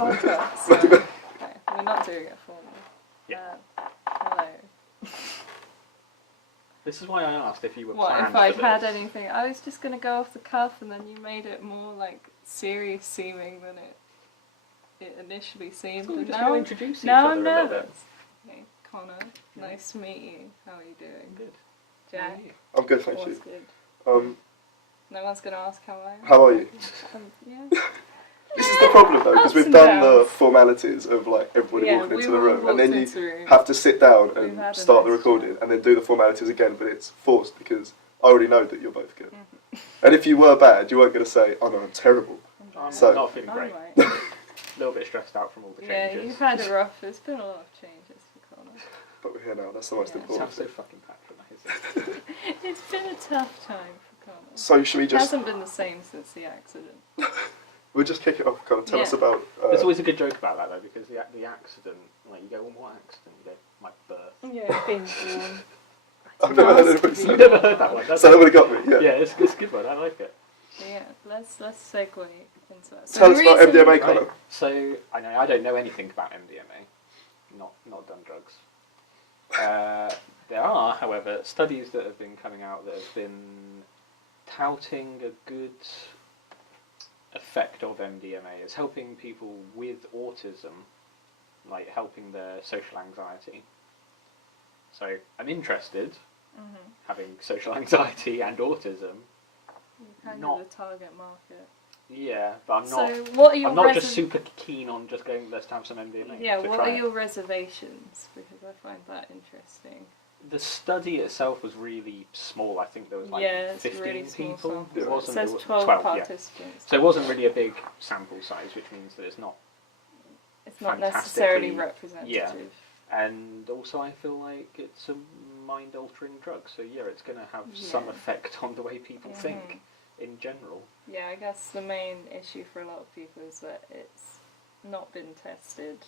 podcast. Okay, we're not doing it formally. Yeah. Hello. This is why I asked if you were What planned if I'd for had this. anything? I was just gonna go off the cuff, and then you made it more like serious seeming than it initially seemed. So we're And just now, going to introduce each now other I'm a little bit. nervous. Okay, Connor, nice to meet you. How are you doing? Good. Jack, I'm good, thank what's you. good? No one's gonna ask how I am. How are you? Yeah. This is the problem though, because Ups we've and done the downs. formalities of like everybody Yeah, walking we into the all room, and then walked you into the room. have to sit down We've and had a start the nice recording, chat. and then do the formalities again, but it's forced because I already know that you're both good. Mm-hmm. And if you were bad, you weren't going to say, "Oh no, I'm terrible." I'm So- not feeling great. Alright. A little bit stressed out from all the Yeah, changes. you've had a rough. There's been a lot of changes for Connor. But we're here now. That's the most Yeah. It important. sounds so fucking patronising. It's been a tough time for Connor. So should we It just? hasn't been the same since the accident. We'll just kick it off. Kind of tell us Yeah. about. There's always a good joke about that though, because the accident, like you go, well, what accident? You go, my birth. Yeah, being born. I've never heard anybody say You've that. never heard that one. That's So nobody got me. Yeah. yeah, it's a good one. I like it. Yeah, let's segue into that. So Tell us the about reason- MDMA, Connor. Right. So I don't know anything about MDMA. Not done drugs. There are, however, studies that have been coming out that have been touting a good effect of MDMA as helping people with autism, like helping their social anxiety. So I'm interested, Mhm. having social anxiety and autism. You're kind Not- of the target market. Yeah, but I'm not. So what are your I'm not just super keen on just going. Let's have some MDMA. Yeah, to what try are it. your reservations? Because I find that interesting. The study itself was really small. I think there was like Yeah, it's 15 really small people. sample. Yeah. It wasn't. says It was 12 yeah. participants. So it wasn't really a big sample size, which means that it's not. It's not necessarily fantastically- representative. And also, I feel like it's a mind-altering drug. So yeah, it's going to have some Yeah. effect on the way people Mhm. think in general. Yeah, I guess the main issue for a lot of people is that it's not been tested,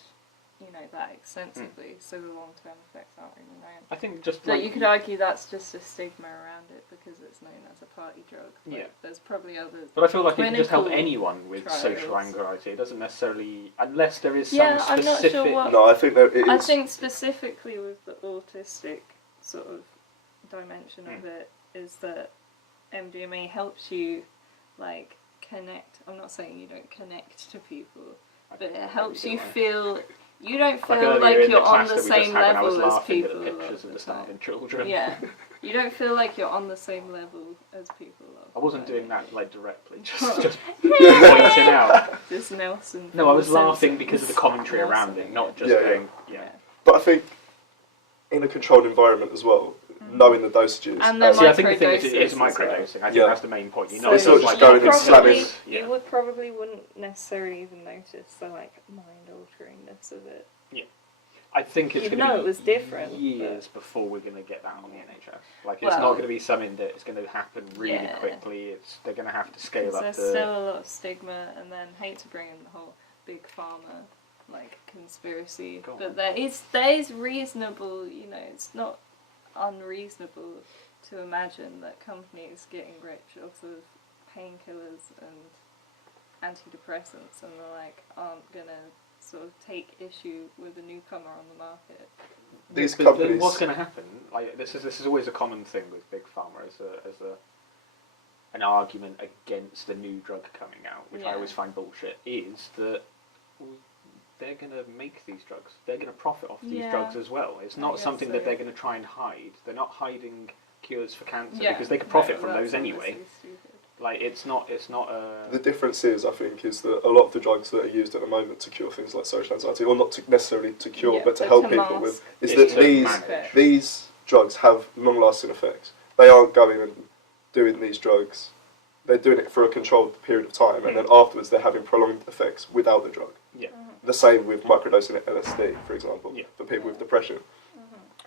that extensively, so the long-term effects aren't really known. I think just So like you could argue that's just a stigma around it because it's known as a party drug. But Yeah. there's probably other. But I feel like it can just help clinical anyone with social trials. anxiety. It doesn't necessarily, unless there is Yeah, some I'm not specific. sure what- No, I think that it is. I think specifically with the autistic sort of dimension of it is that MDMA helps you like connect. I'm not saying you don't connect to people, but it helps you feel. You don't feel earlier like in the you're on class the that we just same had when I was level as laughing at people. the a lot pictures of the the time. starving children. Yeah, you don't feel like you're on the same level as people. a lot of I wasn't the doing time. that like directly, just pointing out. This Nelson. No, I was from laughing The because of the commentary Nelson, around it, not just Yeah, going, Yeah. yeah. But I think in a controlled environment as well, knowing the dosages. And the See, I think the thing is, it microdoses is as well. microdosing. I think Yeah. that's the main point. You're So not It's not just just like going and probably- slamming. Yeah. You would probably wouldn't necessarily even notice the mind-alteringness of it. I think it's You'd going to know be it was different, years before we're going to get that on the NHS. Like, it's Well- not going to be something that is going to happen really Yeah. quickly. They're going to have to scale Because up there's the. still a lot of stigma, and then hate to bring in the whole big pharma conspiracy, Go on. but there is reasonable. It's not unreasonable to imagine that companies getting rich off of painkillers and antidepressants and the like aren't gonna sort of take issue with a newcomer on the market. These But companies. what's going to happen? Like this is always a common thing with big pharma as an argument against the new drug coming out, which I Yeah. always find bullshit. Is that they're going to make these drugs? They're going to profit off these Yeah. drugs as well. It's I not guess something so. that they're going to try and hide. They're not hiding cures for cancer Yeah, because they could profit no, from that's those anyway. obviously stupid. Like it's not a. The difference is, I think, is that a lot of the drugs that are used at the moment to cure things like social anxiety, or not necessarily to cure, Yeah, but to but help to people mask. with, is It's that to these manage. these drugs have long-lasting effects. They aren't going and doing these drugs. They're doing it for a controlled period of time, and then afterwards they're having prolonged effects without the drug. Yeah. The same with microdosing LSD, for example, Yeah. for people with depression.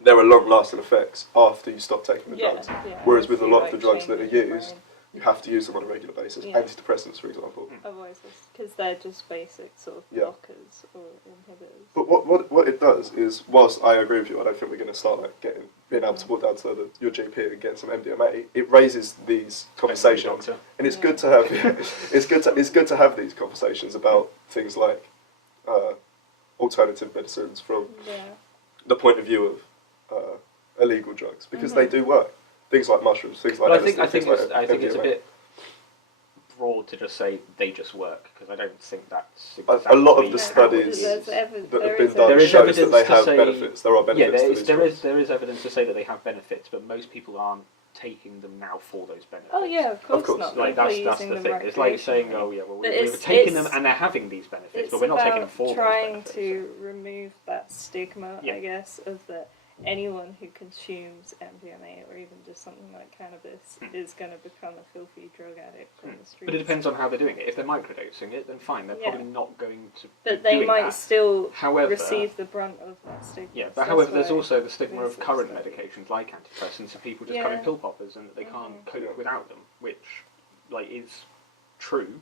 There are long-lasting effects after you stop taking the drugs. Whereas with a lot of the drugs that are used, you have to use them on a regular basis. Yeah. Antidepressants, for example. Otherwise, because they're just basic sort of Yeah. blockers or inhibitors. But what it does is, whilst I agree with you, I don't think we're going to start being able to walk down to your GP and get some MDMA. It raises these conversations, Doctor. and it's good to have. It's good to have these conversations about things like alternative medicines from Yeah. the point of view of illegal drugs, because they do work. Things like mushrooms, things like But LSD, I think things it's, like I think it's a MDMA. bit broad to just say they just work, because I don't think that's A lot of exactly the how studies it is. that have there been is done There is shows that evidence they to have say- benefits. There are Yeah, benefits to these drugs. there is evidence to say that they have benefits, but most people aren't taking them now for those benefits. Oh yeah, of course, course. not. Like People are that's using the them thing. It's like saying, recreationally. oh yeah, well But we've it's- taken them it's- and they're having these benefits, It's but we're not taking them about for those trying benefits. to remove that stigma, Yeah. I guess, of that anyone who consumes MDMA or even just something like cannabis is going to become a filthy drug addict on the streets. But it depends on how they're doing it. If they're microdosing it, then fine. They're Yeah. probably not going to. But be they doing might that. still However, receive the brunt of that stigma. Yeah, So but however, that's there's why also the stigma of research current studies. medications like antidepressants and people just Yeah. having pill poppers and they can't cope Yeah. without them, which like is true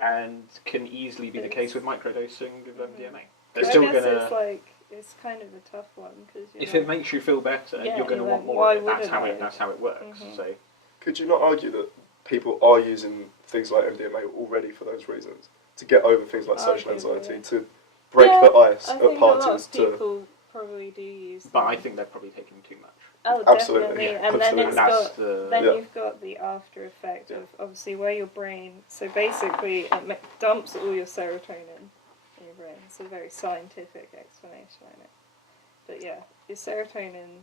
and can easily be the case with microdosing of MDMA. They're I still guess gonna. it's kind of a tough one because If it makes you feel better, Yeah, you're going to you're want like, more why of it. That's wouldn't how I? it. That's how it works. Mhm. So Could you not argue that people are using things like MDMA already for those reasons? To get over things like social Arguably. anxiety, to break the ice I at think a lot parties, of to... people probably do use them. but I think they're probably taking too much. Oh, Absolutely, definitely. yeah, And then absolutely. it's That's got the then Yeah. you've got the after effect of obviously where your brain. So basically, it dumps all your serotonin in your brain. It's a very scientific explanation on it. But yeah, your serotonin,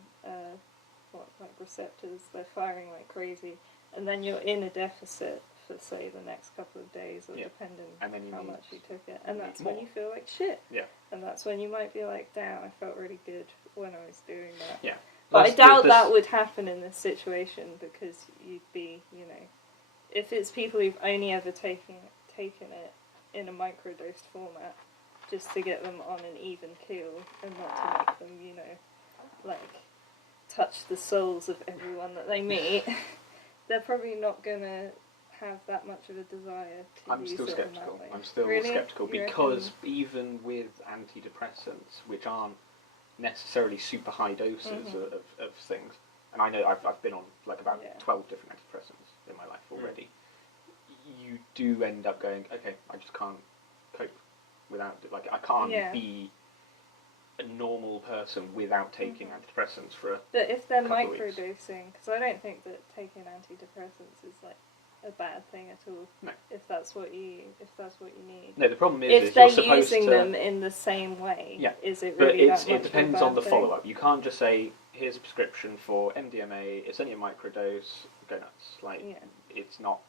like receptors, they're firing like crazy, and then you're in a deficit for say the next couple of days, or Yeah. depending And then you how need- much you took it, and need that's when more. you feel like shit. Yeah. And that's when you might be like, damn, I felt really good when I was doing that. Yeah. But I That's doubt the- that would happen in this situation because you'd be, if it's people who've only ever taken it in a microdosed format, just to get them on an even keel and not to make them, like touch the souls of everyone that they meet, they're probably not gonna have that much of a desire to I'm use still it in that skeptical. way. I'm still Really? skeptical You because even with antidepressants, which aren't necessarily super high doses Mhm. of things, and I know I've been on like about Yeah. 12 different antidepressants in my life already, you do end up going, okay, I just can't cope without it. Like I can't Yeah. be a normal person without taking antidepressants for a But if they're couple of weeks. microdosing, because I don't think that taking antidepressants is like a bad thing at all. No. If that's what you need. No, the problem is If you're they're supposed using to, them in the same way, Yeah. is it but really that much it depends of a on the bad thing? follow-up. You can't just say, here's a prescription for MDMA, it's only a microdose, go nuts. Like, Yeah. it's not,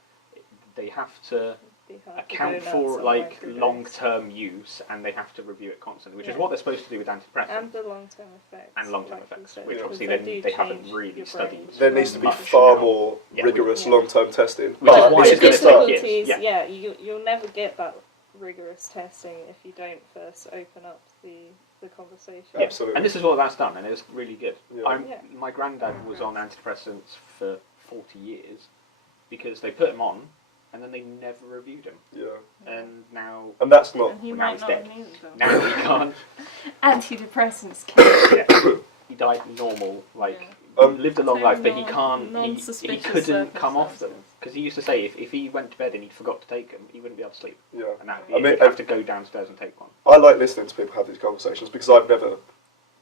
they have to Be hard to account go nuts for on like microdose. long-term use, and they have to review it constantly, which is Yeah. what they're supposed to do with antidepressants. And the long-term effects. And long-term like you effects, said, which because obviously do they haven't change really your studied. brain There needs to be much far now. more Yeah. rigorous Yeah. long-term testing. Which is But why it's it's a good gonna start. take years. Yeah. You'll never get that rigorous testing if you don't first open up the conversation. Yeah. Absolutely. And this is what that's done, and it's really good. Yeah. Yeah. My granddad was on antidepressants for 40 years because they put him on, and then they never reviewed him. Yeah. And now, And that's not... And he Well, now might he's not dead. have needed them. now he can't. Antidepressants kill. Yeah. He died normal, like Yeah. lived a long So life, but he non- can't. He non-suspicious couldn't come off them circumstances. because he used to say if he went to bed and he forgot to take them, he wouldn't be able to sleep, Yeah. and that I mean, he'd have to go downstairs and take one. I like listening to people have these conversations because I've never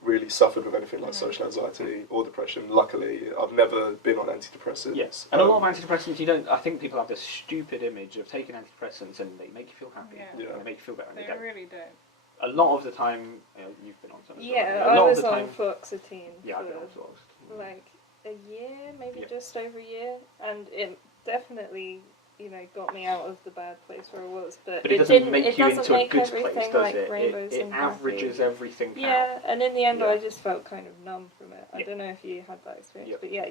really suffered with anything like social anxiety or depression. Luckily, I've never been on antidepressants. Yes, and a lot of antidepressants, you don't. I think people have this stupid image of taking antidepressants and they make you feel happy, Yeah. Yeah. and they make you feel better. And They they don't. really don't. A lot of the time, you've been on some. as well. Yeah, a I lot was of the on time, fluoxetine yeah, I've been on for Xanax. like a year, maybe Yeah. just over a year, and it definitely, got me out of the bad place where I was. But, But it doesn't didn't. make it you doesn't into a make good everything place, does like it? rainbows It and averages happy. everything out. Yeah, and in the end, Yeah. I just felt kind of numb from it. I Yeah. don't know if you had that experience, Yeah. but yeah,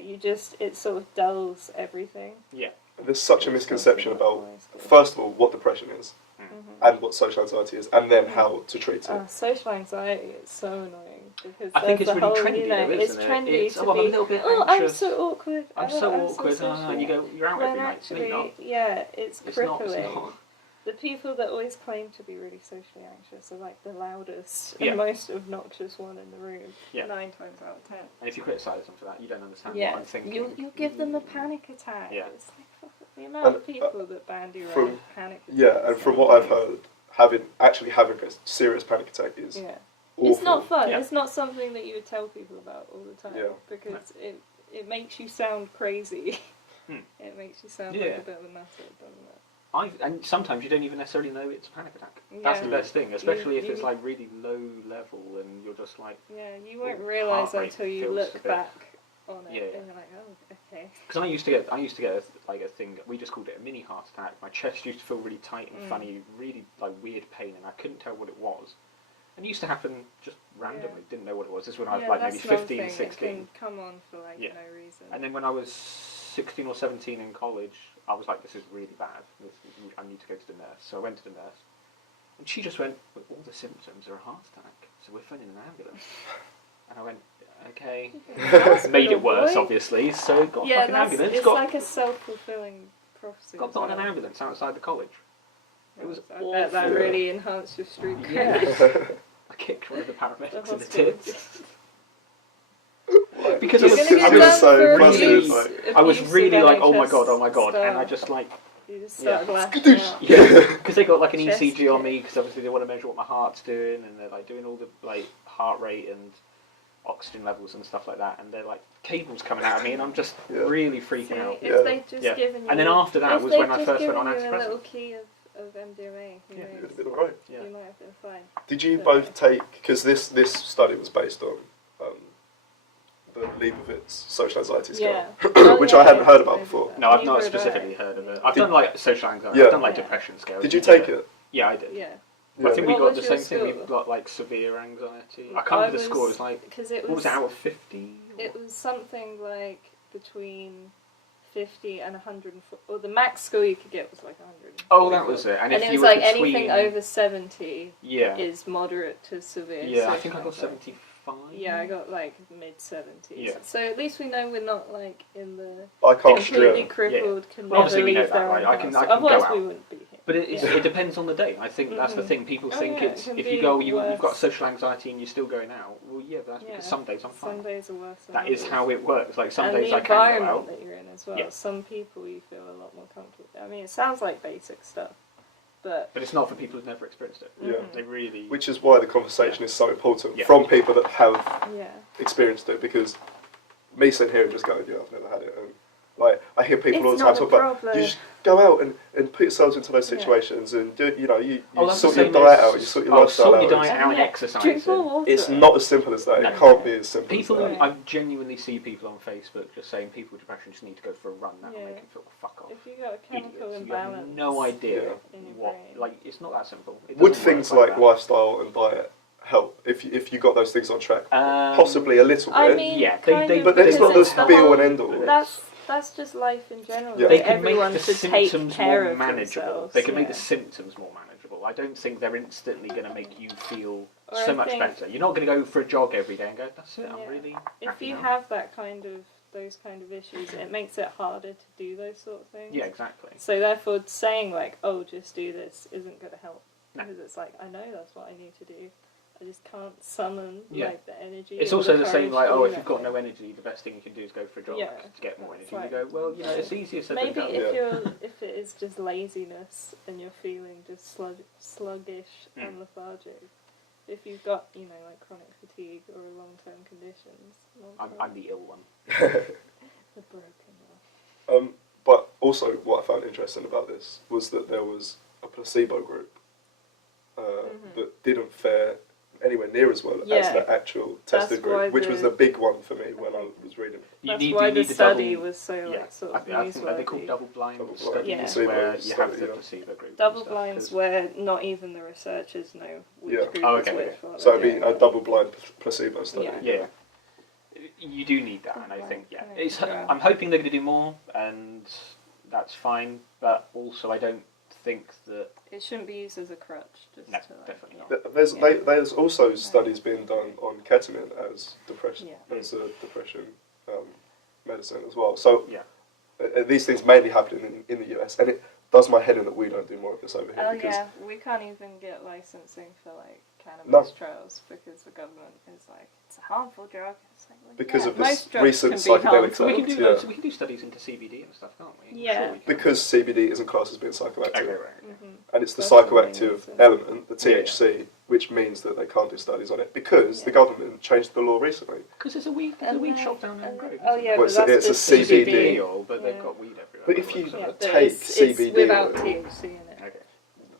it sort of dulls everything. Yeah. There's such a misconception about, Otherwise, first of all, what depression is, Mhm. and what social anxiety is, and then how to treat it. Social anxiety is so annoying because I think there's it's the really whole, trendy, though, it's isn't it? trendy It's, to oh, I'm be, a little bit I'm anxious. so awkward. I'm so I'm awkward, so and you go, you're out when every night, so actually, you're not. yeah, it's It's crippling. not. The people that always claim to be really socially anxious are like the loudest Yeah. and most obnoxious one in the room. Yeah. 9 times out of 10. And if you criticise them for that, you don't understand Yeah, what I'm thinking. you'll give them a panic attack. Yeah. It's like fuck, the amount of And, people that bandy around from- panic attacks. Yeah, and from what I've heard, actually having a serious panic attack is Yeah. awful. It's not fun. Yeah. It's not something that you would tell people about all the time Yeah. because it makes you sound crazy. Hmm. It makes you sound Yeah. like a bit of a nutter, doesn't it? And sometimes you don't even necessarily know it's a panic attack. That's the Yeah. best thing, especially if You- it's like really low level and you're just like. Yeah, you won't Well, realise heart rate until you feels a look bit- back on it Yeah. and you're like, oh, okay. Because I used to get a thing. We just called it a mini heart attack. My chest used to feel really tight and funny, really like weird pain, and I couldn't tell what it was. And it used to happen just randomly. Didn't know what it was. This is when I was like maybe that's another 15, thing. 16. It can come on for like Yeah. no reason. And then when I was 16 or 17 in college, I was like, this is really bad. I need to go to the nurse. So I went to the nurse. And she just went, well, all the symptoms are a heart attack, so we're phoning an ambulance. And I went, okay. Made it worse, obviously, so got a fucking ambulance. It's Got like a self-fulfilling prophecy. put as on an well. ambulance outside the college. It was I bet that awful. really enhanced your street Yeah. cred. I kicked one of the The paramedics in the hospital. tits. Because You're I gonna get was done so for frustrated, abuse- like- I was abusive really like, oh my NHS god, and I staff. just like, You just Yeah. start laughing Skadoosh. out. yeah, because they got like an Chest ECG on kick. me, because obviously they want to measure what my heart's doing, and they're like doing all the like heart rate and oxygen levels and stuff like that, and they're like cables coming out of me, and I'm just Yeah. really See, freaking out. if Yeah. they'd just Yeah. given you, And then after that if was they'd when I just first went given on you a little antidepressants. key of MDMA, who Yeah. You'd knows? have been alright. Yeah. You might have been fine. Did you So- both take, because this study was based on the Leibovitz social anxiety scale, Yeah. which Oh, I yeah, hadn't heard I about did before. that. No, I've Neither not had I. specifically heard of it. I've Did- done like social anxiety, Yeah. I've done like Yeah. depression scales. Did you and take stuff. it? Yeah, I did. Yeah. I think we What got was the your same thing. We score? got like severe anxiety. I can't remember the score. It was like, because it what was was it, out of 50? it was something like between 50 and 104. Or the max score you could get was like 100. Oh, that was it. And, And if it you was were like between, anything over 70 yeah, is moderate to severe. yeah, I social think I got anxiety. 75. Yeah, I got like mid 70s. Yeah. So at least we know we're not like in the I can't completely strip. crippled, can Well, never obviously we know leave that, their right? own I can house. go Otherwise out. we wouldn't be here. But Yeah. it depends on the day. I think that's the Mhm. thing. People Oh, think yeah, it it's can if be you go, you've got worse. social anxiety and you're still going out. Well, yeah, but that's Yeah. because some days I'm fine. Some days are worse than That is others. how it works. Like some and days the I can go environment out. that you're in as well. Yeah. Some people you feel a lot more comfortable. I mean, it sounds like basic stuff, but But it's not for people who've never experienced it. Yeah. Mhm. They really. Which is why the conversation is so important Yeah. from people that have yeah, experienced it, because me sitting here and just going, yeah, I've never had it, and like I hear people all It's the time not talk a about, problem. you just go out and put yourselves into those Yeah. situations and do, you know, you Oh, that's sort the your same diet as- out, you sort your oh, lifestyle sort out. your diet It's- out and yeah, exercise. drink more water. It's not as simple as that. No. It can't be as simple People, as that. Yeah. I genuinely see people on Facebook just saying people with depression just need to go for a run now Yeah. and they can feel fuck off. If you got a chemical Idiots. You have imbalance, no idea Yeah. in your what. brain. Like it's not that simple. It Would doesn't work things like that. lifestyle and diet help if you got those things on track? Um, Possibly a little bit. I mean, Yeah, kind they- of, but then it's because not it's the the be all whole- and end all. That's just life in general. Yeah. They Like, can make everyone the should take symptoms care more of manageable. themselves, They can make yeah. the symptoms more manageable. I don't think they're instantly going to make you feel Or so I much think- better. You're not going to go for a jog every day and go, that's it, Yeah. I'm really If happy you now." have that kind of those kind of issues, it makes it harder to do those sort of things. Yeah, exactly. So therefore, saying like, "Oh, just do this," isn't going to help No. because it's like I know that's what I need to do. I just can't summon Yeah. like the energy. It's or also the courage same, like, to oh, do if that you've got thing. no energy, the best thing you can do is go for a jog Yeah, to get more that's energy. right. You go, well, you know, it's easier said Maybe than done. if Yeah. if it is just laziness and you're feeling just sluggish Mm. and lethargic, if you've got like chronic fatigue or long-term conditions, I'm the ill one. the broken one. But also, what I found interesting about this was that there was a placebo group Mhm. that didn't fare anywhere near as well as Yeah. the actual tested That's why group, which was the- the big one for me when I was reading. That's why the a study double, was so yeah. sort I of think are they called newsworthy. double-blind Double-blind studies Yeah. placebo where you have study, the yeah. placebo group. and Double stuff, blinds 'cause- where not even the researchers know which Yeah. group Oh, is okay, which. okay. while So they're it'd be doing a it. double-blind placebo study. Yeah. Yeah. You do need that, and I Right, think, yeah. right, It's, yeah. I'm hoping they're going to do more, and that's fine, but also I don't think that... It shouldn't be used as a crutch. Just No, to, like, definitely not. There's also studies being done on ketamine as depression, Yeah. as a depression medicine as well. So Yeah. these things mainly happen in the US, and it does my head in that we don't do more of this over here. Oh because yeah, we can't even get licensing for like cannabis trials because the government is like, it's a harmful drug. It's like, well, Because yeah, of this most drugs recent can be psychedelic harmful. We can do Yeah. we can do studies into CBD and stuff, can't we? Yeah. Sure we can. Because CBD isn't classed as being psychoactive. Okay, right. Mhm. And it's the That's the main psychoactive reason. element, the Yeah. THC, which means that they can't do studies on it because the Yeah. government changed the law recently. Because there's a weed shop down there in Grove. Oh isn't yeah, there? Well, but that's it's a just CBD oil, but they've Yeah. got weed everywhere. But by if the you- looks of Yeah, it. but take it's CBD without oil. THC in it. Okay.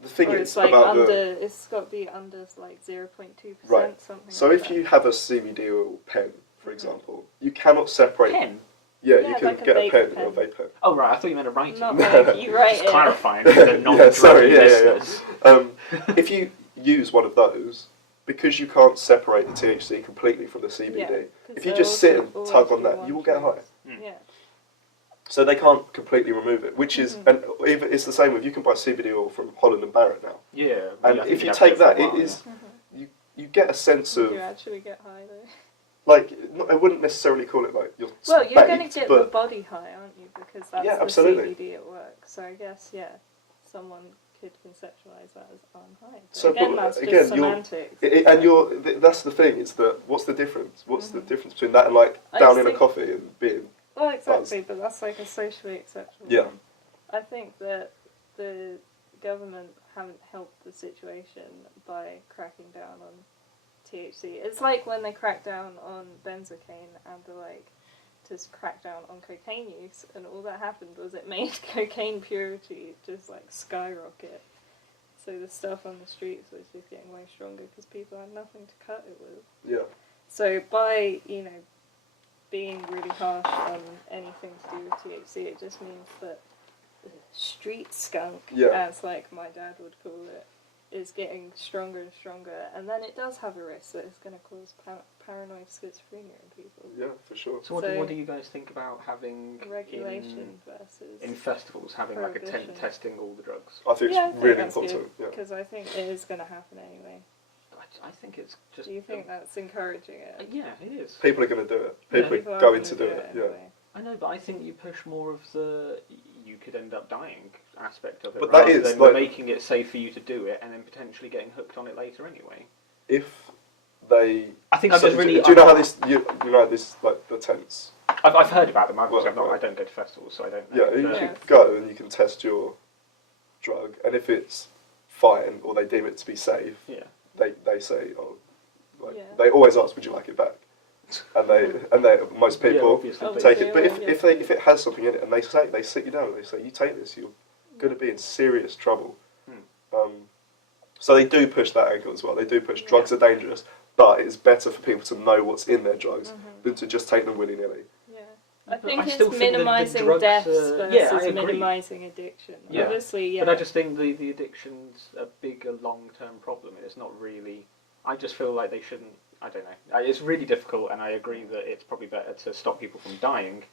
The thing Or is it's like about under, the it's got to be under like 0.2%, Right. something so like if that. you have a CBD oil pen, for Mhm. example, you cannot separate. Pen? Yeah, Yeah, you can like a get a vape pen, pen. a vape pen. Oh right, I thought you meant a writing. Not No. like you write Just it. clarifying for the Yeah, non-drug sorry, yeah. listeners. If you use one of those, because you can't separate the THC completely from the CBD, Yeah, 'cause if you they're just sit also and always tug on do that, one you will get high. choice. Mm. Yeah. So they can't completely remove it, which is, Mhm. and even it's the same with, you can buy CBD oil from Holland and Barrett now. Yeah. And I think if you have take for a that, while, it is, Mhm. you get a sense You of, do actually get high though. like, I wouldn't necessarily call it like you're Well, you're going baked, to get the but body high, aren't you? Because that's Yeah, the absolutely. CBD at work. So I guess, yeah, someone could conceptualize that as I'm high. But So, again, but that's again, just you're- semantics. and that's the thing, is that what's the difference? What's the Mhm. difference between that and like I down just in a think- coffee and being, Well, exactly, but that's like a socially acceptable Yeah. one. I think that the government haven't helped the situation by cracking down on THC. It's like when they cracked down on benzocaine and they're like, to crack down on cocaine use, and all that happened was it made cocaine purity just like skyrocket. So the stuff on the streets was just getting way stronger because people had nothing to cut it with. yeah. So by, being really harsh on anything to do with THC, it just means that the street skunk, Yeah. as like my dad would call it, is getting stronger and stronger, and then it does have a risk that it's going to cause paranoid schizophrenia in people. Yeah, for sure. So what, So- what do you guys think about having Regulation versus in festivals having like a prohibition. testing all the drugs? I think Yeah, I it's think really that's important. Yeah. because I think it is going to happen anyway. I think it's just. Do you think that's encouraging it? Yeah, it is. People are going to do it. Yeah. People are are going gonna to do it. Yeah. anyway. I know, but I think you push more of the you could end up dying aspect of it, But that rather is, than like- making it safe for you to do it and then potentially getting hooked on it later anyway. If they, I think I'm so just really. do you know how this? You know this, like the tents. I've heard about them. Obviously, Well, I don't go to festivals, so I don't Yeah, know. you but- can go and you can test your drug, and if it's fine or they deem it to be safe, yeah. they say, oh, like, Yeah. they always ask, would you like it back? And they most Yeah, people obviously. take it. Obviously, But yeah. if it has something in it, and they sit you down and they say, you take this, you're going to be in serious trouble. So they do push that angle as well. They do push drugs are dangerous, but it's better for people to know what's in their drugs Mhm. than to just take them willy nilly. Yeah. I But think I it's still think that the minimising drugs deaths are- versus yeah, I agree. minimising addiction. Yeah. Obviously, yeah. But I just think the addiction's a bigger long-term problem. It's not really. I just feel like they shouldn't. I don't know. It's really difficult, and I agree that it's probably better to stop people from dying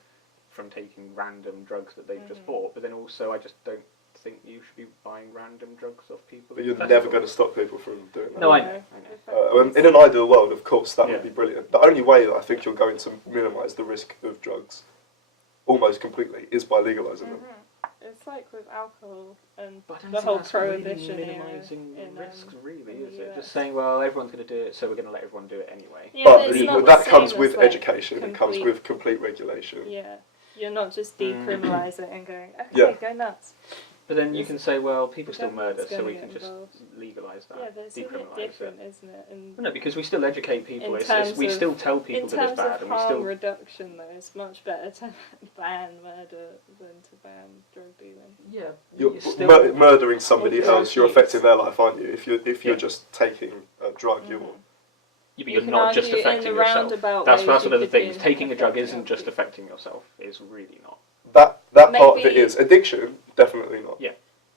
from taking random drugs that they've just Mhm. bought. But then also, I just don't think you should be buying random drugs off people. But at you're festivals. never going to stop people from doing that. No, I Yeah. know. I know. In an ideal world, of course, that Yeah. would be brilliant. The only way that I think you're going to minimise the risk of drugs almost completely is by legalising them. Mhm. It's like with alcohol and But I don't the think whole that's prohibition really era minimising in, risks, really, in the is it? US. Just saying, well, everyone's going to do it, so we're going to let everyone do it anyway. Yeah, But it's not the that same comes as, with like, education, it comes complete- with complete regulation. Yeah, you're not just decriminalise it and going, okay, Yeah. go nuts. But then you It's- can say, well, people the still murder, government's so gonna we get can just involved. legalise that, Yeah, but it's a bit decriminalise different, it. isn't it? And Well, no, because we still educate people. in We terms still of- tell people in that it's terms bad, of and we harm still. reduction, though, it's much better to ban murder than to ban drug dealing. Yeah, You're still. murdering somebody Or else, you're drug affecting their life, aren't you? If you're Yeah. just taking a drug, you're... Mhm. Yeah, but You you're can not just argue in affecting the yourself. roundabout That's ways one of you the could things. be Taking a drug affecting isn't other just people. affecting yourself. It's really not. That part of it Maybe- is. Addiction, definitely not. Yeah.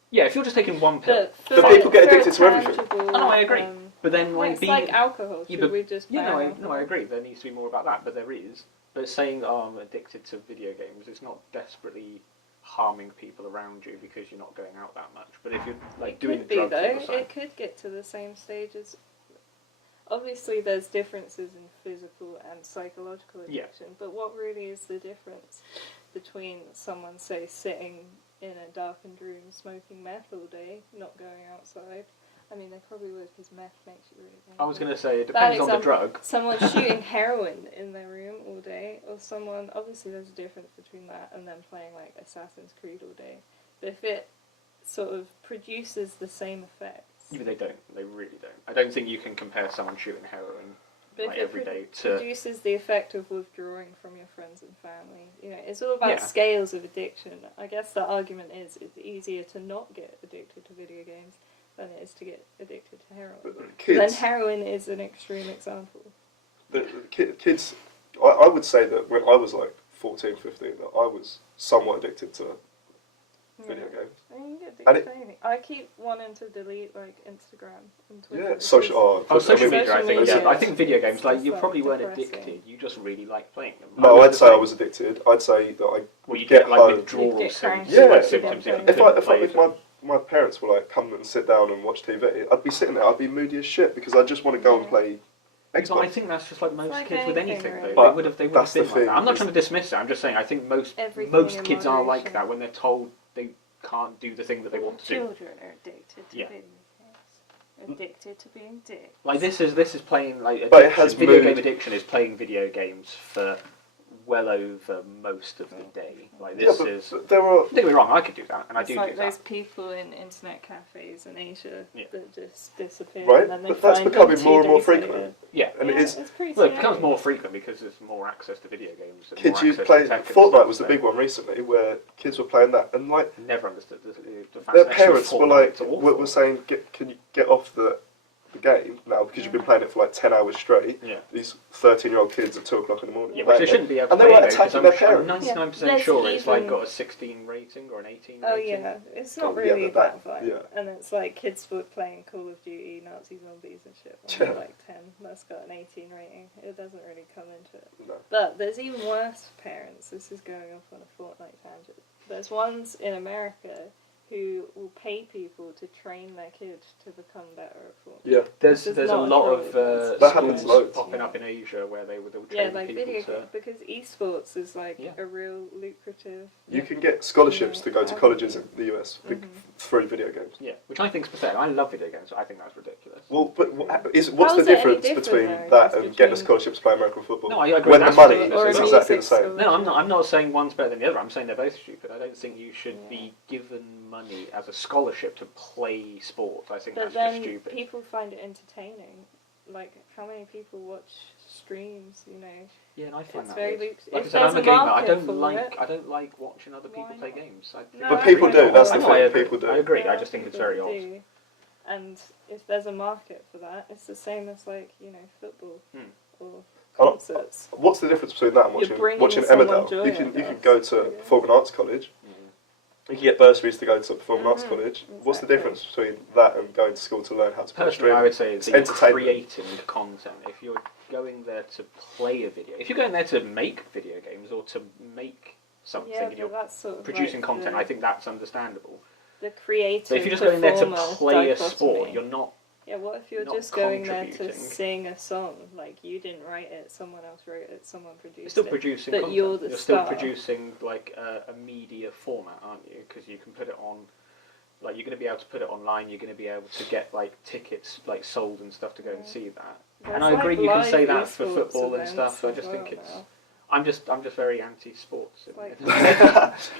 Yeah, if you're just taking one pill. But But people get addicted to everything. tangible, Oh, no, I agree. But then, yeah, like, it's being. like alcohol. Yeah, Should but- we just Yeah, ban no, alcohol? I agree. There needs to be more about that, but there is. But saying, oh, I'm addicted to video games, it's not desperately harming people around you because you're not going out that much. But if you're like It doing could be drugs all though. the time, It could get to the same stage as. Obviously, there's differences in physical and psychological Yeah. addiction, but what really is the difference between someone, say, sitting in a darkened room smoking meth all day, not going outside, I mean, they probably would because meth makes you really angry. I was going to say, it depends on the example, drug. Someone shooting heroin in their room all day, or someone, obviously there's a difference between that and them playing like Assassin's Creed all day. But if it sort of produces the same effects. Yeah, they don't. They really don't. I don't think you can compare someone shooting heroin But like if it every day to... produces the effect of withdrawing from your friends and family, you know, it's all about Yeah. scales of addiction. I guess the argument is it's easier to not get addicted to video games than it is to get addicted to heroin. But Then kids, heroin is an extreme example. the kids, I would say that when I was like 14, 15, that I was somewhat addicted to video games. I mean, you get And addicted to anything. I keep wanting to delete like Instagram and Twitter. Yeah, because- social. social I mean, media, I think. Social Yeah, I media. think video games, like, It's you like probably weren't depressing. addicted. You just really liked playing them. no, was I'd the say I same. was addicted. I'd say that I Well, you get get like home. withdrawal You'd get symptoms. cranky. like Yeah. symptoms. Yeah, If my parents were like, come and sit down and watch TV, I'd be sitting there. I'd be moody as shit because I just want to go and play But I Xbox. think that's just like most like kids with anything, anything. really. Though. But They would have been that's the like thing, that. I'm not is- trying to dismiss it. I'm just saying I think Everything most in kids are like moderation. that when they're told they can't do the thing that they want to do. Children are addicted to Yeah. video games. Addicted to being dicks. Like this is playing like But it addiction. has Video mood. game addiction is playing video games for well over most of the day. Like Yeah, this but, is. but there are. Don't get me wrong, I could do that, and I It's do like do those that. people in internet cafes in Asia Yeah. that just disappear. Right, And then they but that's find becoming them more and 2 more days frequent. later. Yeah. And Yeah, it is. it's pretty Well, it becomes scary. more frequent because there's more access to video games. And Kids more use access play. to tech and Fortnite stuff, was the so big one recently, where kids were playing that, and like Never understood the their fascination parents of were Fortnite like, at all. were saying, "Can you get off the game now because you've been playing it for like 10 hours straight?" Yeah. These 13-year-old kids at 2 o'clock in the morning. Yeah, playing which they it. shouldn't be able to And they play were though, 'cause attacking I'm their sure- parents. 99% Yeah, sure it's like even- got a 16 rating or an 18 Oh rating. yeah, it's not Oh, yeah, really but that that- violent. yeah. And it's like kids were playing Call of Duty, Nazi zombies and shit when Yeah. they're like 10. That's got an 18 rating. It doesn't really come into it. No. But there's even worse for parents. This is going off on a Fortnite tangent. There's ones in America who will pay people to train their kids to become better at Fortnite. Yeah. There's This is a not a lot troll, of it's- That happens schools loads. popping up in Asia where they will Yeah, train like people video to... games, because esports is like Yeah. a real lucrative. You can get scholarships Yeah, to go to I colleges in think- the US Mhm. through video games. Yeah, which I think is pathetic. I love video games, so I think that's ridiculous. Well, but what's How the is it any difference different, between though, that just and getting a between- scholarship to play American football? No, I agree When that's the money ridiculous. Or is a exactly the music same. No, I'm not saying one's better than the other. I'm saying they're both stupid. I don't think you should Yeah. be given money as a scholarship to play sports. I think But that's then just stupid. people find it entertaining. Like, how many people watch streams, you know? Yeah, and I find It's that very weird. lucrative. Like I If said, I'm there's a a gamer. market for it, I don't like watching other people why play not? games. No, But I people agree. do, that's the I know, I thing, agree. people do. I agree. There I are just think it's people very that odd. do. And if there's a market for that, it's the same as, like, you know, football or Oh, concerts. What's the difference between that and You're watching bringing Emmerdale? someone joy, You I can guess. go to Yeah. Performing Arts College. Mm. You can get bursaries to go to Performing Arts Mhm, College. What's the exactly. difference between that and going to school to learn how to play Personally, I streaming? would say it's entertainment. creating content. If you're going there to play a video, if you're going there to make video games or to make something Yeah, and you're but that's sort of producing like content, the, I think that's understandable. the creative But if you're just going there to performer play a dichotomy. sport, you're not. Yeah, what if you're not just going there to contributing. sing a song? Like, you didn't write it, someone else wrote it, someone produced You're still it. producing But content. you're the still star. producing like a media format, aren't you? Because you can put it on. Like you're going to be able to put it online. You're going to be able to get like tickets like sold and stuff to go and see that. There's, and I like, agree, you can live say that for esports football and events stuff. I as just think well it's. now. I'm just very anti-sports. Like-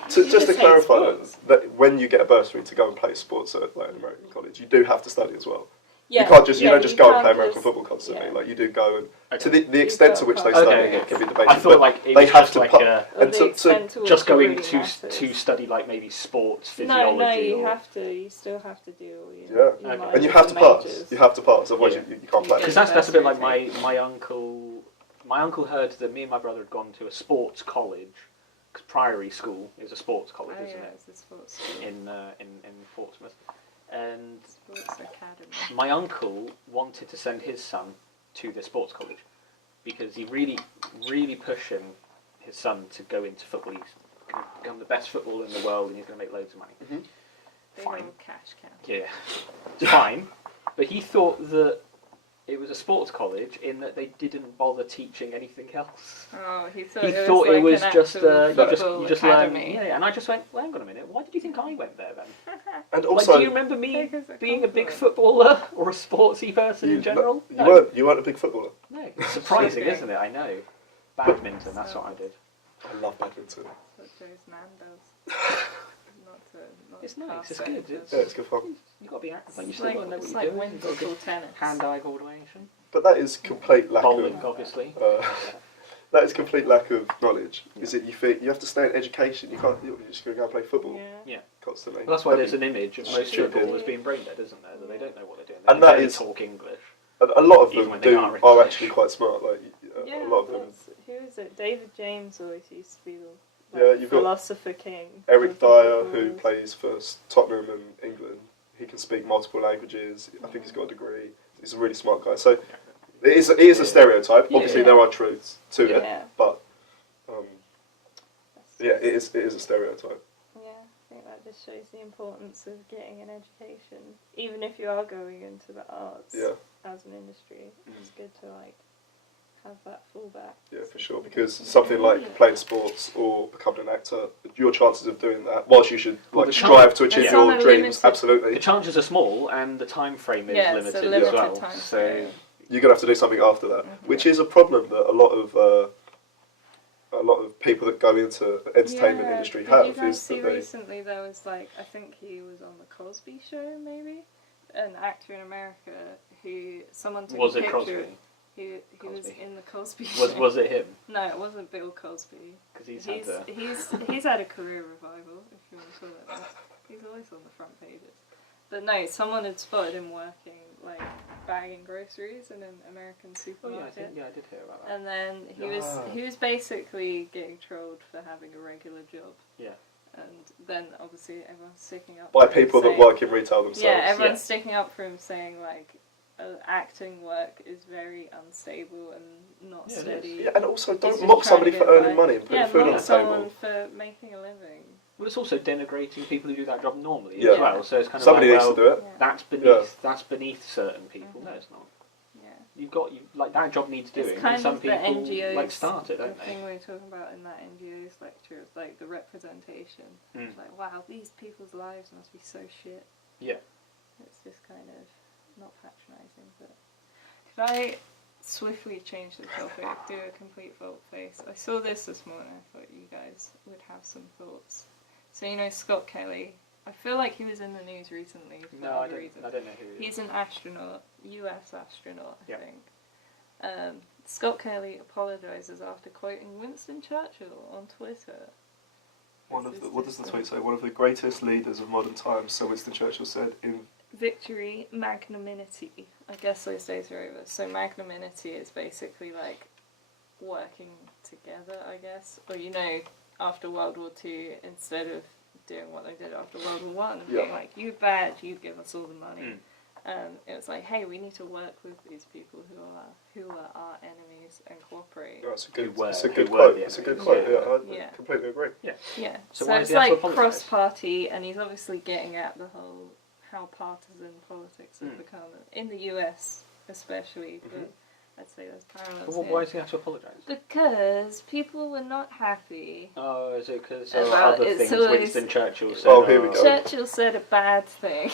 So You just to just hate clarify sports. that when you get a bursary to go and play sports at like an American college, you do have to study as well. Yeah, You can't just yeah, you don't just go and can't play American just- football constantly. yeah. Like you do go and Okay. to the You've extent got to which they to- study Okay, it okay. can be debated. I thought but like it they was have just to like put- Or and the so extent to which just it going really to matters. study like maybe sports physiology. No, you or, have to. You still have to do all your, Yeah. your Okay. minors and you have to and pass. majors. You have to pass, otherwise Yeah. you can't play. You Because get that's a bit like University my uncle. My uncle heard that me and my brother had gone to a sports college. Because Priory School is a sports college, Oh, isn't yeah, it? it's a sports school. In Portsmouth, and Sports academy. my uncle wanted to send his son to the sports college because he really pushing his son to go into football. He's going to become the best footballer in the world, and he's going to make loads of money. Mhm. Big Fine. old cash cow. Yeah, fine. But he thought that it was a sports college in that they didn't bother teaching anything else. Oh, he thought He it thought was it was like just an you just learn. academy. Yeah, and I just went, well, hang on a minute. Why did you think I went there then? And Like, also, do you remember me Take as a being a big compliment. footballer or a sportsy person in general? you weren't a big footballer. No, it's surprising, Shocking. isn't it? I know. Badminton, that's what I did. I love badminton. That's what Joe's nan does. Not It's nice, cast it's good. it, Yeah, it's good fun. You've got to be active. Like, you It's still like, got to know what it's you're like doing. wind You've got to football get tennis. hand-eye coordination. But that is complete lack Bowling, of. obviously. That is complete lack of knowledge. Is it you think you have to stay in education? You can't. You're just going to go and play football Yeah. constantly. Well, that's why there's an image of most Should people be. as being brain dead, isn't there? That they don't know what they're doing. And They that barely is- talk English. A lot of Even them when they are are English. actually quite smart. Like Yeah, a lot of them. who is it? David James always used to be the Yeah, you've got philosopher king. Eric of the Dyer, who footballers. plays for Tottenham and England. He can speak multiple languages. I think he's got a degree. He's a really smart guy. So it is a stereotype. Yeah. Obviously, there are truths to it, Yeah. but yeah, it is a stereotype. Yeah, I think that just shows the importance of getting an education, even if you are going into the arts Yeah, as an industry. It's good to like have that fallback. yeah, for sure. Because something like playing sports or becoming an actor, your chances of doing that, whilst you should Well, like the strive to It's achieve on your a dreams, limited- absolutely, The chances are small, and the time frame is Yeah, it's a limited, limited as well. time So frame. you're gonna have to do something after that, which is a problem that a lot of people that go into the entertainment Yeah, industry did have. you guys Is see that they, recently there was like, I think he was on the Cosby Show, maybe, an actor in America who someone took was a it picture. Crosby? He was Cosby? in the Cosby Show. Was it him? No, it wasn't Bill Cosby. Because he's He's had a career revival, if you want to call it that. He's always on the front pages. But no, someone had spotted him working, like, bagging groceries in an American Oh supermarket. yeah, I did hear about that. And then he was basically getting trolled for having a regular job. Yeah. And then obviously everyone's sticking up by for him people that saying- work in retail themselves. Yeah, everyone's Yeah. sticking up for him, saying like acting work is very unstable and not Yeah, it is. steady. Yeah, and also He's don't just mock trying somebody to for get earning by. money and putting Yeah, food on mock the someone table. for making a living. Well, it's also denigrating people who do that job normally Yeah. as well. So it's kind of Somebody like, needs well, to do it. Yeah. that's beneath certain people. No, it's not. Yeah. Like that job needs doing, It's kind and some of the people NGOs. like start it, The don't they? thing we were talking about in that NGOs lecture is like the representation. Mm. It's like, wow, these people's lives must be so shit. Yeah. It's just kind of not patronising, but could I swiftly change the topic, do a complete volte face? I saw this morning, I thought you guys would have some thoughts. So you know Scott Kelly, I feel like he was in the news recently for No, I other don't. reasons. I don't know who he is. He's an astronaut, US astronaut, I Yeah. think. Scott Kelly apologises after quoting Winston Churchill on Twitter. What does the tweet say? One of the greatest leaders of modern times, Sir Winston Churchill said in Victory, magnanimity. I guess those days are over. So magnanimity is basically like working together, I guess. Or, you know, after World War II, instead of doing what they did after World War One and being Yeah. like, you bad, you give us all the money. Mm. It was like, hey, we need to work with these people who are our enemies and cooperate. Oh, it's a good Who were- it's a who good were quote. the It's a good enemies. quote. Yeah, I Yeah. completely agree. Yeah, So so why it's did he have to like apologise? cross-party, and he's obviously getting at the whole how partisan politics have become in the US, especially. But I'd say there's parallels But here. why does he have to apologise? Because people were not happy. Oh, is it because About- other it's things always- Winston Churchill said? Oh, here we go. Churchill said a bad thing.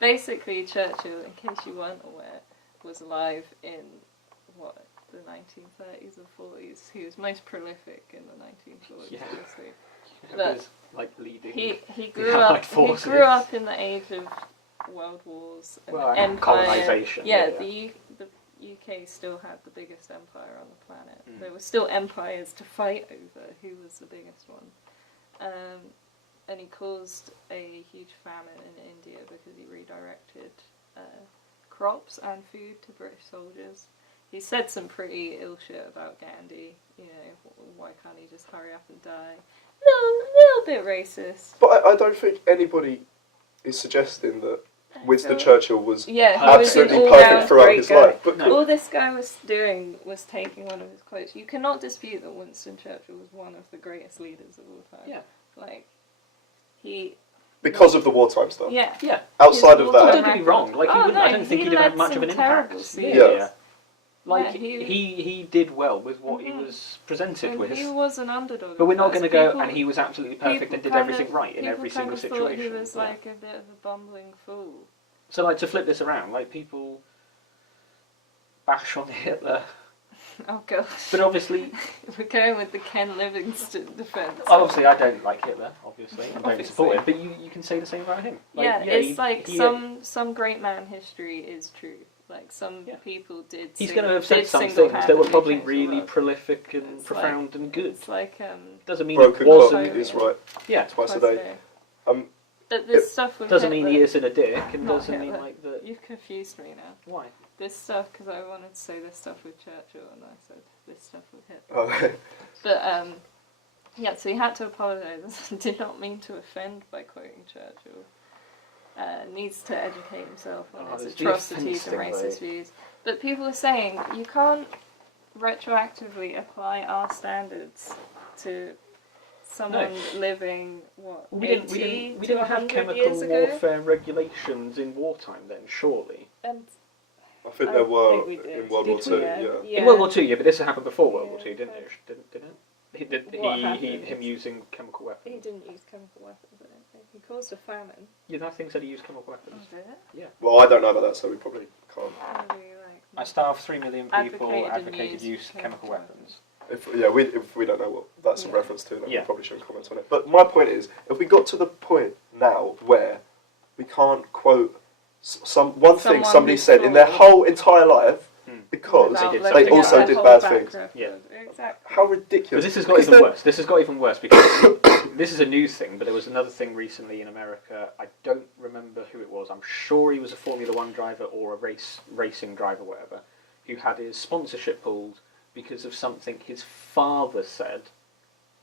Basically, Churchill, in case you weren't aware, was alive in the 1930s and 40s. He was most prolific in the 1940s, Yeah. obviously. He But was, like leading. He grew Allied up. He forces. grew up in the age of world wars and Well, and empire. colonisation, Yeah, yeah. the UK still had the biggest empire on the planet. Mm. There were still empires to fight over. Who was the biggest one? And he caused a huge famine in India because he redirected crops and food to British soldiers. He said some pretty ill shit about Gandhi. You know, why can't he just hurry up and die? Little bit racist. But I don't think anybody is suggesting that Winston So- Churchill was Yeah, he was an absolutely all-round perfect throughout great his guy. life. But All this guy was doing was taking one of his quotes. You cannot dispute that Winston Churchill was one of the greatest leaders of all time. Yeah. Like, he because of the wartime stuff. Yeah. Yeah. Outside His of Well, that, don't get me wrong. Like, he Oh, wouldn't, I no, don't think he he'd have had led much of an some impact. terrible Yeah. scenes. Like, Yeah, he did well with what he Mhm. was presented And with. he was an underdog. But we're at not first. going to go, People- and he was absolutely perfect and did people everything kind of- right in every people single kind of thought situation. he was Yeah. like a bit of a bumbling fool. So, like, to flip this around, like, people bash on Hitler, Oh god. but obviously, We're going with the Ken Livingstone defense. obviously, I don't like Hitler, obviously, and don't Obviously. support him. But you can say the same about him. Like, yeah, it's he- like he- some great man history is true. Like some Yeah. people did. He's sing- going to have said did some things that were single-handedly probably change the really world. prolific and It's profound and good. It's like Doesn't mean broken it clock wasn't. is right Yeah, twice a twice day. Um, But this stuff with doesn't mean Hitler, he isn't a dick, and Not doesn't mean Hitler. like that. You've confused me now. Why? This stuff because I wanted to say this stuff with Churchill, and I said this stuff with Hitler. oh, But yeah, so he had to apologise. Did not mean to offend by quoting Churchill. Needs to educate himself on Oh, his there's the atrocities and offence racist thing, views. But people are saying you can't retroactively apply our standards to someone living what We 80 didn't to have 100 chemical years ago. warfare regulations in wartime then, surely. And I think I there were think we did. in World War Did Two. we? Yeah. In World War Two, yeah, but this happened before World War Yeah, Two, didn't but- it? Didn't it? What He happened? him using chemical weapons. he didn't use chemical weapons. I don't think he caused a famine. Yeah, that thing said he used chemical Oh, weapons. did it? Well, I don't know about that, so we probably can't. Maybe, like, I starved 3 million people Advocated and advocated used use chemical chemical weapons. If we don't know what that's a Yeah. reference to, then Yeah. we probably shouldn't comment on it. But my point is, if we got to the point now where we can't quote thing Someone somebody who said in their thought- whole entire life Hmm. because without did looking something at also their did whole bad back things. record. Yeah. Exactly. how But ridiculous. this has got Because even they're- worse. This has got even worse because this is a new thing, but there was another thing recently in America. I don't remember who it was. I'm sure he was a Formula One driver or a racing driver, whatever, who had his sponsorship pulled because of something his father said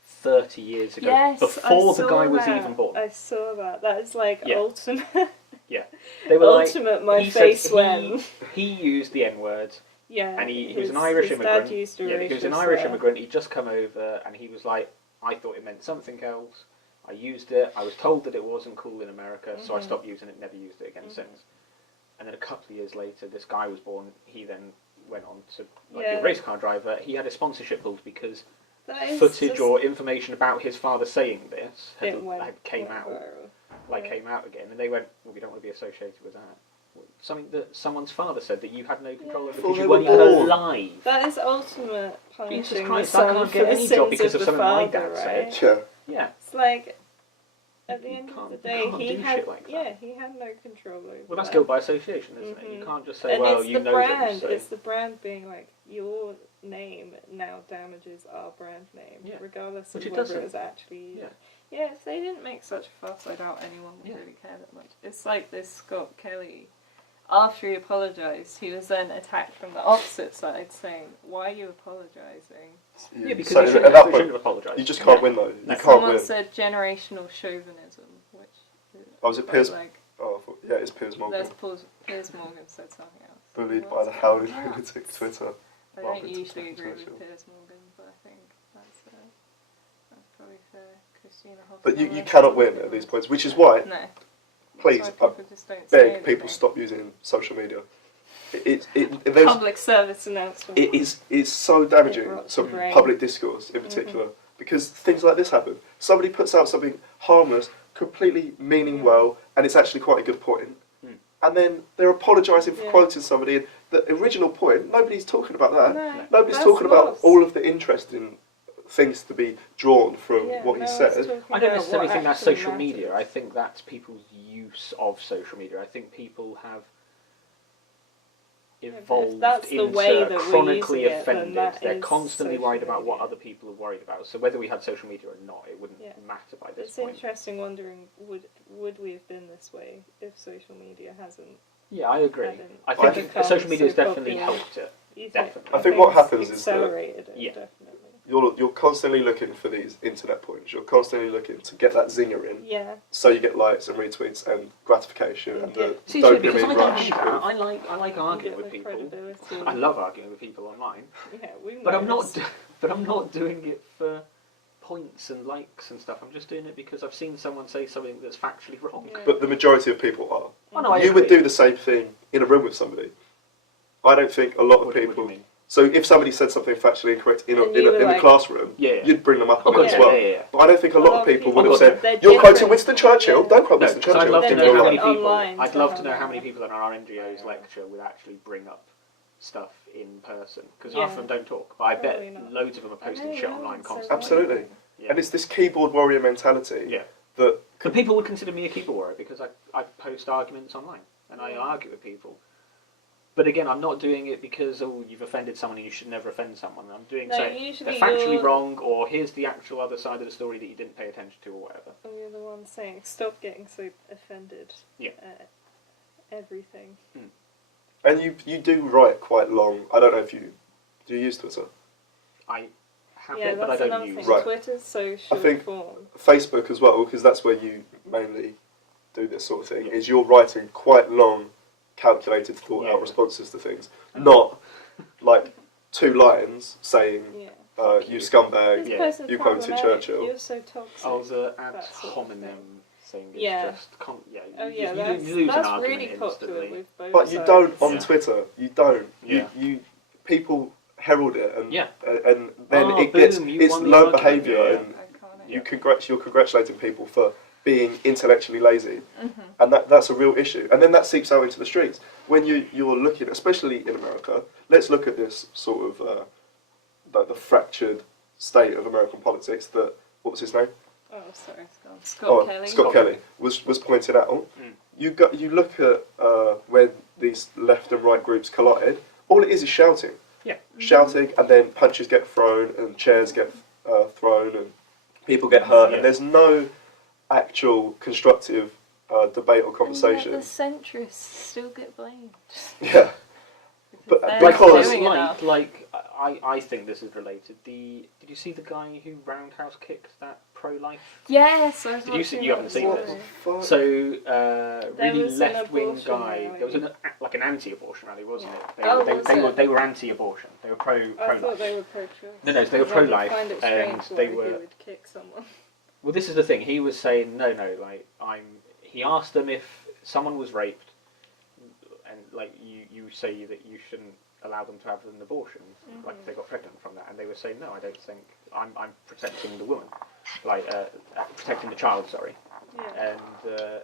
30 years ago, Yes, before I the saw guy was that. even born. I saw that. That is like Yeah. ultimate. They were like, ultimate. My he said face when. he used the N word. Yeah. And he was an his- Irish his immigrant. Dad used a Yeah, he was an racial Irish slur. immigrant. He'd just come over, and he was like, "I thought it meant something else. I used it. I was told that it wasn't cool in America, so I Mhm. stopped using it. Never used it again Mhm. since." And then a couple of years later, this guy was born. He then went on to be Yeah. a race car driver. He had a sponsorship pulled because That is footage just- or information about his father saying this it went came out, viral. Yeah. came out again, and they went, "Well, we don't want to be associated with that." Something that someone's father said that you had no control over Before because they you were weren't even born. alive. That is ultimate punishing Jesus the Christ, I son can't for get the any job sins because of the something my father, dad said. right? Yeah. Yeah. It's like at the You end of can't- the you day, can't he do had shit like that. yeah, he had no control over. Well, that's that. guilt by association, isn't it? You Mhm. can't just say, And "Well, it's you the know brand. this." So. It's the brand being like your name now damages our brand name, Yeah. regardless Which of it whether doesn't. it's actually. Yeah. Yeah, if they didn't make such a fuss, I doubt anyone would Yeah. really care that much. It's like this Scott Kelly. After he apologised, he was then attacked from the opposite side, saying, "Why are you apologising?" Yeah, because So you at shouldn't, that you point, shouldn't have apologised. you just can't Yeah. win though. You No. can't Someone win. said generational chauvinism, which Oh, was it quite Piers? like Oh, I thought, yeah, it's Piers Morgan. there's Piers Morgan said something else. Bullied by What's the it? howling Ah, lunatic Twitter. I Margaret don't usually Thatcher. agree with Piers Morgan, but I think that's probably fair. Christina Hoffman. But you cannot win at these points, which is why, No. please, That's I why people just don't say beg people anything. stop using social media. There's, Public service announcement. it's so damaging It rots to your brain. public discourse in particular because things like this happen. Somebody puts out something harmless, completely meaning well, and it's actually quite a good point. Mm. And then they're apologising for Yeah. quoting somebody. And the original point, nobody's talking about that. No, Nobody's that's talking about lost. all of the interesting things to be drawn from Yeah, what he no one's said. talking I don't about necessarily what think that's actually social media. I matters. think that's people's use of social media. I think people have but if evolved that's the into way that we're chronically using it, then offended. that They're is constantly social worried about what media. other people are worried about. So whether we had social media or not, it wouldn't Yeah. matter by this It's point. interesting wondering would we have been this way if social media hasn't? Yeah, I agree. hadn't I I think become social media has so definitely popular? helped it. You Definitely. I think what it's happens is that- accelerated it, Yeah. definitely. You're constantly looking for these internet points. You're constantly looking to get that zinger in, Yeah. so you get likes and retweets and gratification and the See, so because I dopamine don't rush. need that. I like You arguing get with the people. credibility. I love arguing with people online. Yeah, we But I'm not. noticed. But I'm not doing it for points and likes and stuff. I'm just doing it because I've seen someone say something that's factually wrong. Yeah. But the majority of people are. Oh, no, I You would agree. do the same thing in a room with somebody. I don't think a lot of What do you people. mean? So if somebody said something factually incorrect in And you were a like- classroom, Yeah. you'd bring them up on Oh, it as yeah, well. yeah. But I don't think a lot of people would have said, they're "You're quoting different. Winston Churchill. Yeah. Don't quote No, Winston because I'd Churchill." love to They're know how many different people. online I'd to love how to know they how many are. people at our NGO's lecture would actually bring up stuff in person because Yeah. half of them don't talk. But I bet Probably not. loads of them are posting shit online constantly. Absolutely. Yeah. And it's this keyboard warrior mentality Yeah. that But people would consider me a keyboard warrior because I post arguments online and I Yeah. argue with people. But again, I'm not doing it because you've offended someone and you should never offend someone. I'm doing No, saying usually they're factually you're- wrong, or here's the actual other side of the story that you didn't pay attention to, or whatever. And you're the one saying, stop getting so offended Yeah. at everything. and you do write quite long. I don't know if do you use Twitter? I have Yeah, it, but I that's don't another use thing. it. Right. Twitter's so short think- form. Facebook as well, because that's where you mainly do this sort of thing. Yeah. Is you're writing quite long, calculated, thought out Yeah. responses to things, not like 2 lines saying Yeah. you scumbag. This Yeah. person's You quoted problematic. Churchill. You're so toxic. Oh, the ad That sort of hominem thing is Yeah. just Oh you yeah, lose that's an argument really popular instantly. with both But you sides. don't on Yeah. Twitter. You don't. Yeah. You people herald it and Yeah. and then Oh, it gets boom, you it's won the learned argument. behaviour Yeah. and Iconic. you're congratulating people for being intellectually lazy, Mm-hmm. and that's a real issue. And then that seeps out into the streets when you're looking, especially in America. Let's look at this sort of like the fractured state of American politics. That what was his name? Oh, sorry, Scott Kelly. Scott Kelly was pointed out. Mm. You look at when these left and right groups collide. All it is shouting. Yeah. Shouting, and then punches get thrown, and chairs get thrown, and people get hurt, Yeah. and there's no actual constructive debate or conversation. And yet the centrists still get blamed. Yeah. But They're because- doing enough. I think this is related. Did you see the guy who roundhouse kicked that pro-life? Yes, I was Did you see- watching you haven't that seen What this? the story. fuck? So really was an left-wing abortion guy. rally. There was an anti-abortion rally, wasn't it? Oh, was it? They were anti-abortion. They were I thought pro-life. they were pro-choice. No, they were I pro-life, find it and strange they why were- he would kick someone. Well, this is the thing. He was saying no. Like he asked them if someone was raped, and like you say that you shouldn't allow them to have an abortion, like if they got pregnant from that, and they were saying no, I don't think I'm protecting the woman, like protecting the child. Sorry, Yeah. and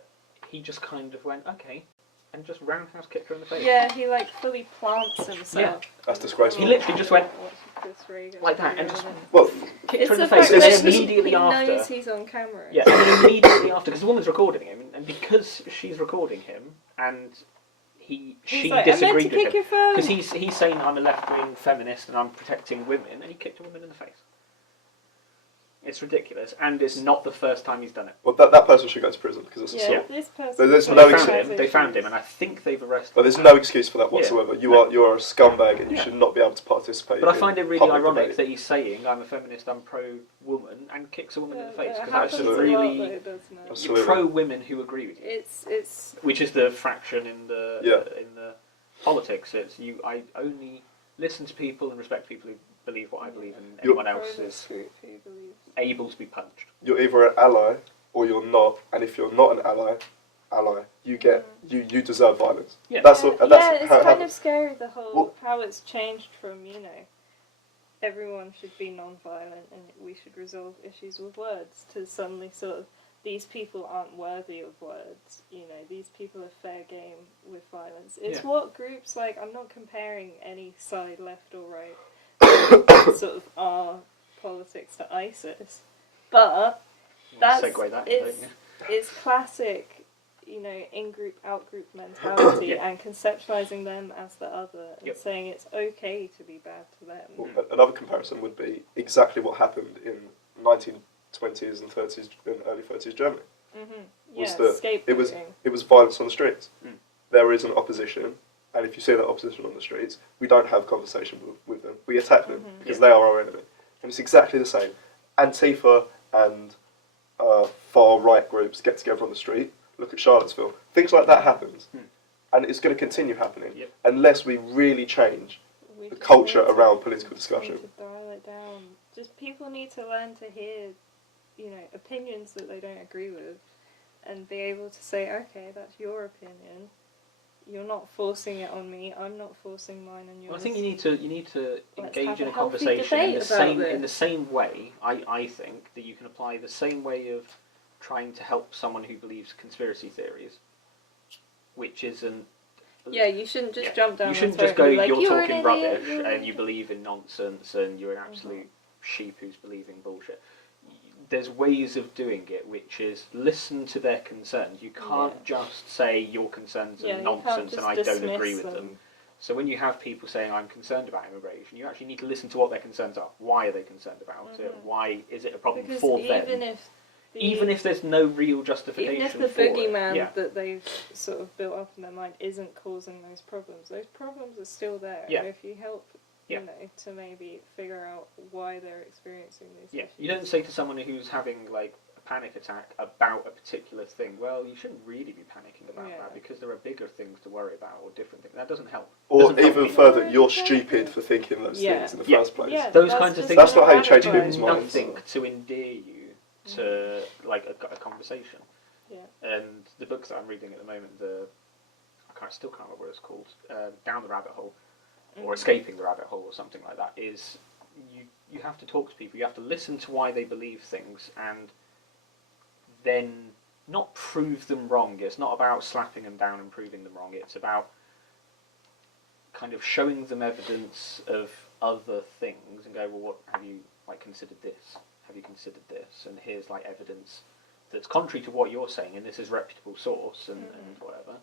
he just kind of went okay, and just roundhouse kicked her in the face. Yeah, he like fully plants himself. That's disgraceful. He literally just went Chris Reagan like that and just Well, kicked It's her in the the face. fact And that then he immediately after. knows he's on camera. Yeah, and then immediately after, because the woman's recording him, and because she's recording him, and He's she like, I meant to disagreed with kick him, your phone. because he's saying I'm a left-wing feminist and I'm protecting women, and he kicked a woman in the face. It's ridiculous, and it's not the first time he's done it. well, that person should go to prison because it's Yeah, assault. this person. There's They no found excuse. him. They found him, and I think they've arrested. But there's him. no excuse for that Yeah. whatsoever. You are a scumbag, and you Yeah. should not be able to participate. But I in find it really public ironic debate. that he's saying I'm a feminist, I'm pro-woman, and kicks a woman in the face, It because happens that's a lot, Absolutely. but it does not. Absolutely. pro-women who agree with you. It's Which is the fraction in the Yeah. in the politics. It's I only listen to people and respect people who believe what I believe, and anyone else is able to be punched. You're either an ally or you're not, and if you're not an ally, you get you deserve violence. Yeah. That's yeah, what, that's yeah, it's how it kind of happens. scary the whole Well- how it's changed from everyone should be non-violent and we should resolve issues with words to suddenly sort of these people aren't worthy of words. These people are fair game with violence. It's Yeah. what groups like. I'm not comparing any side, left or right, sort of our politics to ISIS, but that's Segue that, it's don't you? it's classic. In-group, out-group mentality Yeah. and conceptualizing them as the other and Yep. saying it's okay to be bad to them. Well, another comparison would be exactly what happened in 1920s and 30s and early 30s Germany. Mm-hmm. Was Yeah, that it was scapegoating. violence on the streets. Mm. There is an opposition, and if you see that opposition on the streets, we don't have conversation with them. We attack them Mhm. because they are our enemy, and it's exactly the same. Antifa and far right groups get together on the street. Look at Charlottesville. Things like that happens, and it's going to continue happening Yep. unless we really change We the just culture need to around political discussion. need to dial it down. Just people need to learn to hear, opinions that they don't agree with, and be able to say, okay, that's your opinion. You're not forcing it on me. I'm not forcing mine on yours. Well, I think you need to Let's engage have in a a healthy conversation debate in the about same this. in the same way. I think that you can apply the same way of trying to help someone who believes conspiracy theories, which isn't. Yeah, you shouldn't just jump down. You shouldn't their just throat go, and be like, you're an talking idiot, rubbish you're an and you idiot." believe in nonsense and you're an absolute sheep who's believing bullshit. There's ways of doing it, which is listen to their concerns. You can't just say your concerns are nonsense and I don't agree with them. So when you have people saying, I'm concerned about immigration, you actually need to listen to what their concerns are. Why are they concerned about it? Why is it a problem Because for even them? Even if there's no real justification even if the for it. boogeyman that they've sort of built up in their mind isn't causing those problems are still there. Yeah. And if you help, to maybe figure out why they're experiencing these issues. You don't say to someone who's having like a panic attack about a particular thing, well, you shouldn't really be panicking about that because there are bigger things to worry about or different things. That doesn't help. Or even further, you're stupid for thinking those things in the first place. Yeah, those kinds of things. That's not how you change people's minds. Nothing to endear you to like a conversation. Yeah. And the book that I'm reading at the moment, I still can't remember what it's called, Down the Rabbit Hole, or Escaping the Rabbit Hole, or something like that. Is you have to talk to people. You have to listen to why they believe things, and then not prove them wrong. It's not about slapping them down and proving them wrong. It's about kind of showing them evidence of other things and go, well, what have you considered this? Have you considered this? And here's evidence that's contrary to what you're saying, and this is a reputable source and whatever.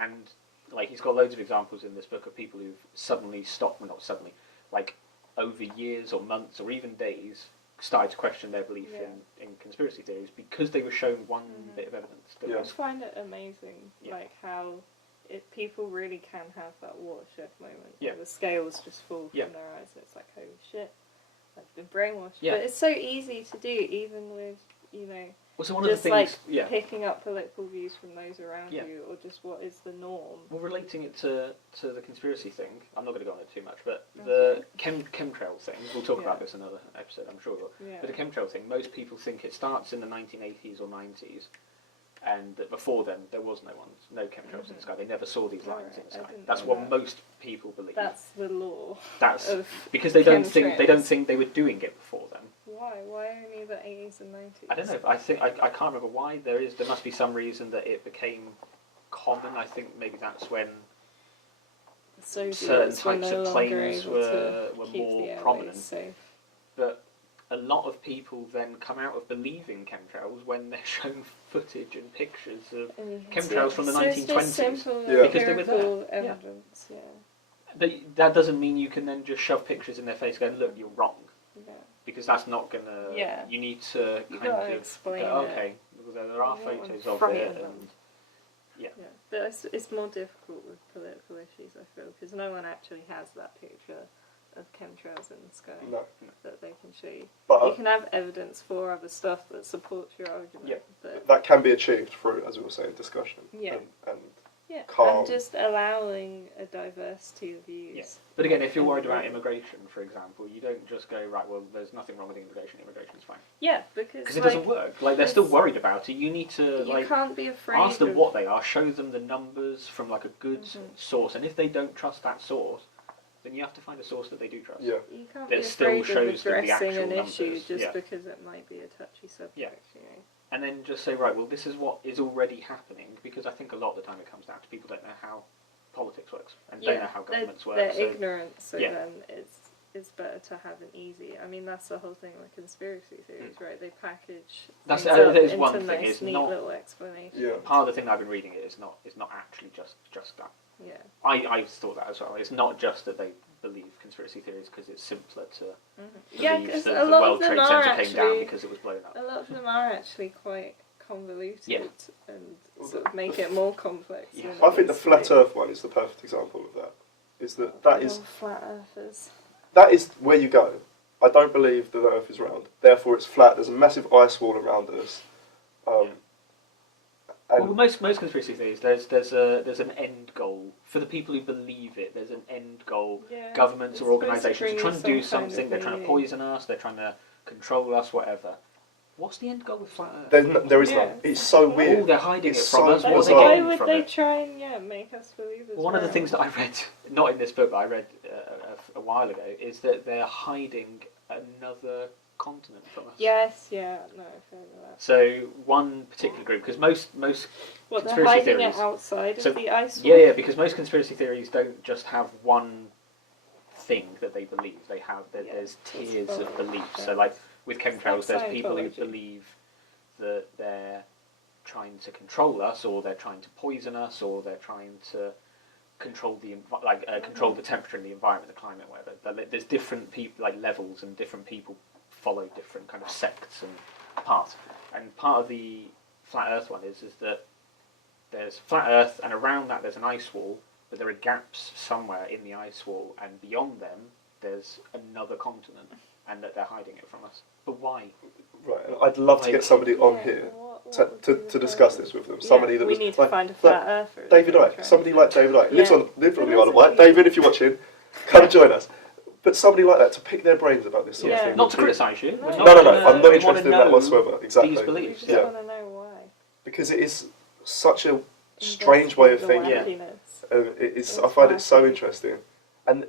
And he's got loads of examples in this book of people who've suddenly stopped, well, not suddenly, over years or months or even days, started to question their belief in conspiracy theories because they were shown one bit of evidence. I find it amazing, how people really can have that watershed moment where the scales just fall from their eyes. It's like, holy shit, I've been brainwashed. But it's so easy to do, even with, so one of the things, picking up political views from those around you, or just what is the norm. Well, relating it to the conspiracy thing, I'm not going to go on it too much, but the chemtrail thing, we'll talk about this in another episode, I'm sure. But the chemtrail thing, most people think it starts in the 1980s or 90s, and that before then there was no chemtrails in the sky. They never saw these lines in the sky. That's what most people believe. That's the law. That's of because they don't think they were doing it before then. Why? Why only the 80s and 90s? I don't know. I think I can't remember why. There must be some reason that it became common. I think maybe that's when certain types of planes were more prominent. Safe. But a lot of people then come out of believing chemtrails when they're shown footage and pictures of chemtrails from the 1920s. It's just simple because they were there. Evidence, That doesn't mean you can then just shove pictures in their face going, look, you're wrong. Yeah. Because that's not going to... Yeah. You need to kind of explain go, okay, there are photos of it. And, but it's more difficult with political issues, I feel, because no one actually has that picture of chemtrails in the sky that they can show you. But you can have evidence for other stuff that supports your argument. But that can be achieved through, as we were saying, discussion. And calm. And just allowing a diversity of views. Yeah. But again, if you're worried about immigration, for example, you don't just go, right, well, there's nothing wrong with immigration's fine. Yeah, because it doesn't work. They're still worried about it. You need to, you can't be afraid ask them what they are, show them the numbers from, a good source, and if they don't trust that source, then you have to find a source that they do trust. Yeah. You can't that be still afraid shows of them the addressing actual an numbers. issue just because it might be a touchy subject. And then just say, right, well, this is what is already happening, because I think a lot of the time it comes down to people don't know how politics works, and don't know how governments work. They're ignorant, so then it's better to have an easy... I mean, that's the whole thing with conspiracy theories, right? They package things up into one thing, nice, it's neat not, little explanations. Yeah. Part of the thing I've been reading is not actually just that. Yeah. I thought that as well. It's not just that they believe conspiracy theories because it's simpler to believe that the World Trade Center came down because it was blown up. A lot of them are actually quite convoluted and sort of make it more complex. Yeah. I think the flat Earth one is the perfect example of that. That is flat earthers. That is where you go. I don't believe that the Earth is round. Therefore, it's flat. There's a massive ice wall around us, Well, most conspiracy theories, there's an end goal for the people who believe it. There's an end goal. Yeah, Governments it's or organisations are supposed to trying to bring do you some kind something. of They're trying to meaning. poison us. They're trying to control us. Whatever. What's the end goal with flat Earth? There is Yeah. none. It's so Oh, weird. Oh, they're hiding It's it from so us. What are bizarre. they Why getting would from they it? try and make us believe as One of the well? things that I read, not in this book, but I read a while ago, is that they're hiding another continent from us. Yes, yeah, no, I've heard of that. So one particular group, because most What, they're conspiracy hiding theories. it outside So, of the ice Yeah, wall? yeah, because most conspiracy theories don't just have one thing that they believe. They have Yeah, there's it's tiers follow- of belief. yeah. So like with It's chemtrails, like there's people who Scientology. believe that they're trying to control us, or they're trying to poison us, or they're trying to control the control the temperature in the environment, the climate, whatever. There's different people, like levels, and different people follow different kind of sects and paths. And part of the flat Earth one is that there's flat Earth, and around that there's an ice wall, but there are gaps somewhere in the ice wall, and beyond them there's another continent, and that they're hiding it from us. But why? Right, and I'd love to get somebody on Yeah, here what to, would to, be to the discuss purpose? this with them. Yeah, Somebody that we was need to like, find a like flat earther. David is what Icke. I'm Somebody trying like to David say. Icke lives Yeah. on the There Isle is of a Wight. few. David, if you're watching, come and join us. But somebody like that to pick their brains about this sort of Yeah. thing. Not to would be- criticise you. No. We're No, no, no. gonna- I'm not we wanna interested in that know whatsoever. Exactly. These We beliefs. just Yeah. want to know why. Because it is such a strange way of thinking. Yeah. It's, I It's find it so wacky. interesting, and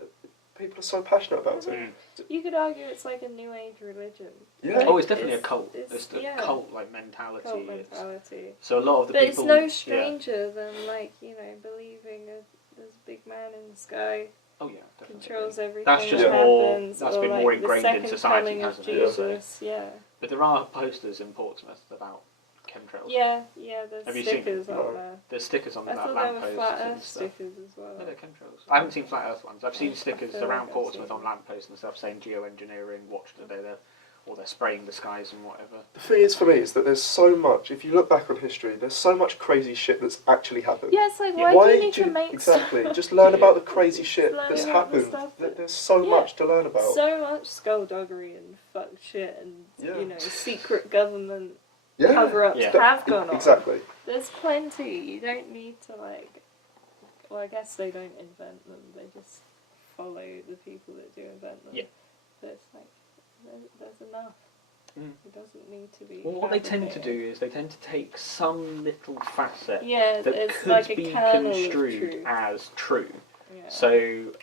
people are so passionate about it. Mm. You could argue it's like a new age religion. Yeah. Oh, it's definitely a It's- cult. it's- It's a yeah. cult-like mentality. Cult It's- mentality. So a lot of the But people. it's no Yeah. stranger than, like, you know, believing there's a big man in the sky, Oh yeah, definitely. controls everything That's just that more- happens, that's or been like more the ingrained in second society, coming of hasn't it? So- Jesus, yeah. But there are posters in Portsmouth about chemtrails. Yeah, there's Have you seen stickers them? on No. there. There's stickers on I that thought there were lampposts flat and earth stuff. stickers as well. No, they're chemtrails. I haven't seen flat Earth ones. I've seen stickers feel around like I've Portsmouth seen on them. lampposts and stuff saying geoengineering, watch the data, or they're spraying the skies and whatever. The thing is, for me, is that there's so much. If you look back on history, there's so much crazy shit that's actually happened. Yeah, it's like, Yeah. why do you need to make exactly? stuff? Just learn Yeah. about the crazy shit Learn that's about the happened. stuff that- There's so Yeah. much to learn about. So much skullduggery and fuck shit and, Yeah. you know, secret government yeah, cover-ups Yeah. have gone on. exactly. There's plenty. You don't need to, like... Well, I guess they don't invent them. They just follow the people that do invent them. Yeah. But it's like, there's enough. Mm. It doesn't need to be... Well, what they tend to do fabricated. is they tend to take some little facet Yeah, that it's could like a be kernel of construed truth. as true. Yeah. So,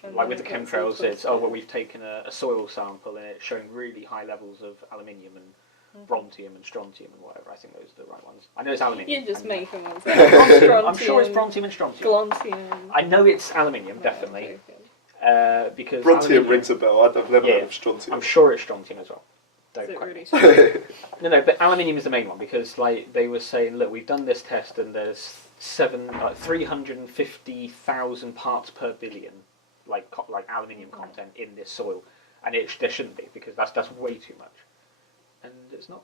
And like then with the it gets chemtrails, all it's, oh, well, twisted. we've taken a soil sample and it's showing really high levels of aluminium and Mhm. brontium and strontium and whatever. I think those are the right ones. I know it's aluminium. You're just and- making ones I'm sure it's brontium and strontium. Glontium. I know it's aluminium, No, definitely, I'm joking. because Brontium aluminium- rings a bell. I've never Yeah. heard of strontium. I'm sure it's strontium as well. Don't Is it quote really me. strong? No, but aluminium is the main one because, like, they were saying, look, we've done this test and there's 350,000 parts per billion, like aluminium content in this soil, and there shouldn't be because that's way too much, and it's not.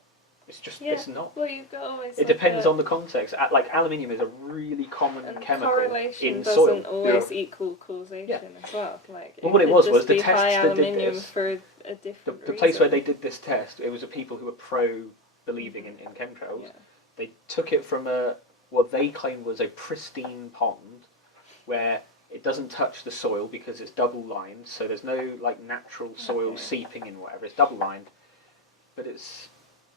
It's just Yeah. it's not. Well, you've got always. It depends on the context. Like aluminium is a really common and chemical correlation in doesn't soil. always equal causation as well. Like, Well, what it could was just the be tests high that did aluminium this- for a different The place where they reason. did this test, it was the people who were pro believing in chemtrails. Yeah. They took it from what they claimed was a pristine pond where it doesn't touch the soil because it's double lined, so there's no like natural soil Okay. seeping in whatever. It's double lined, but it's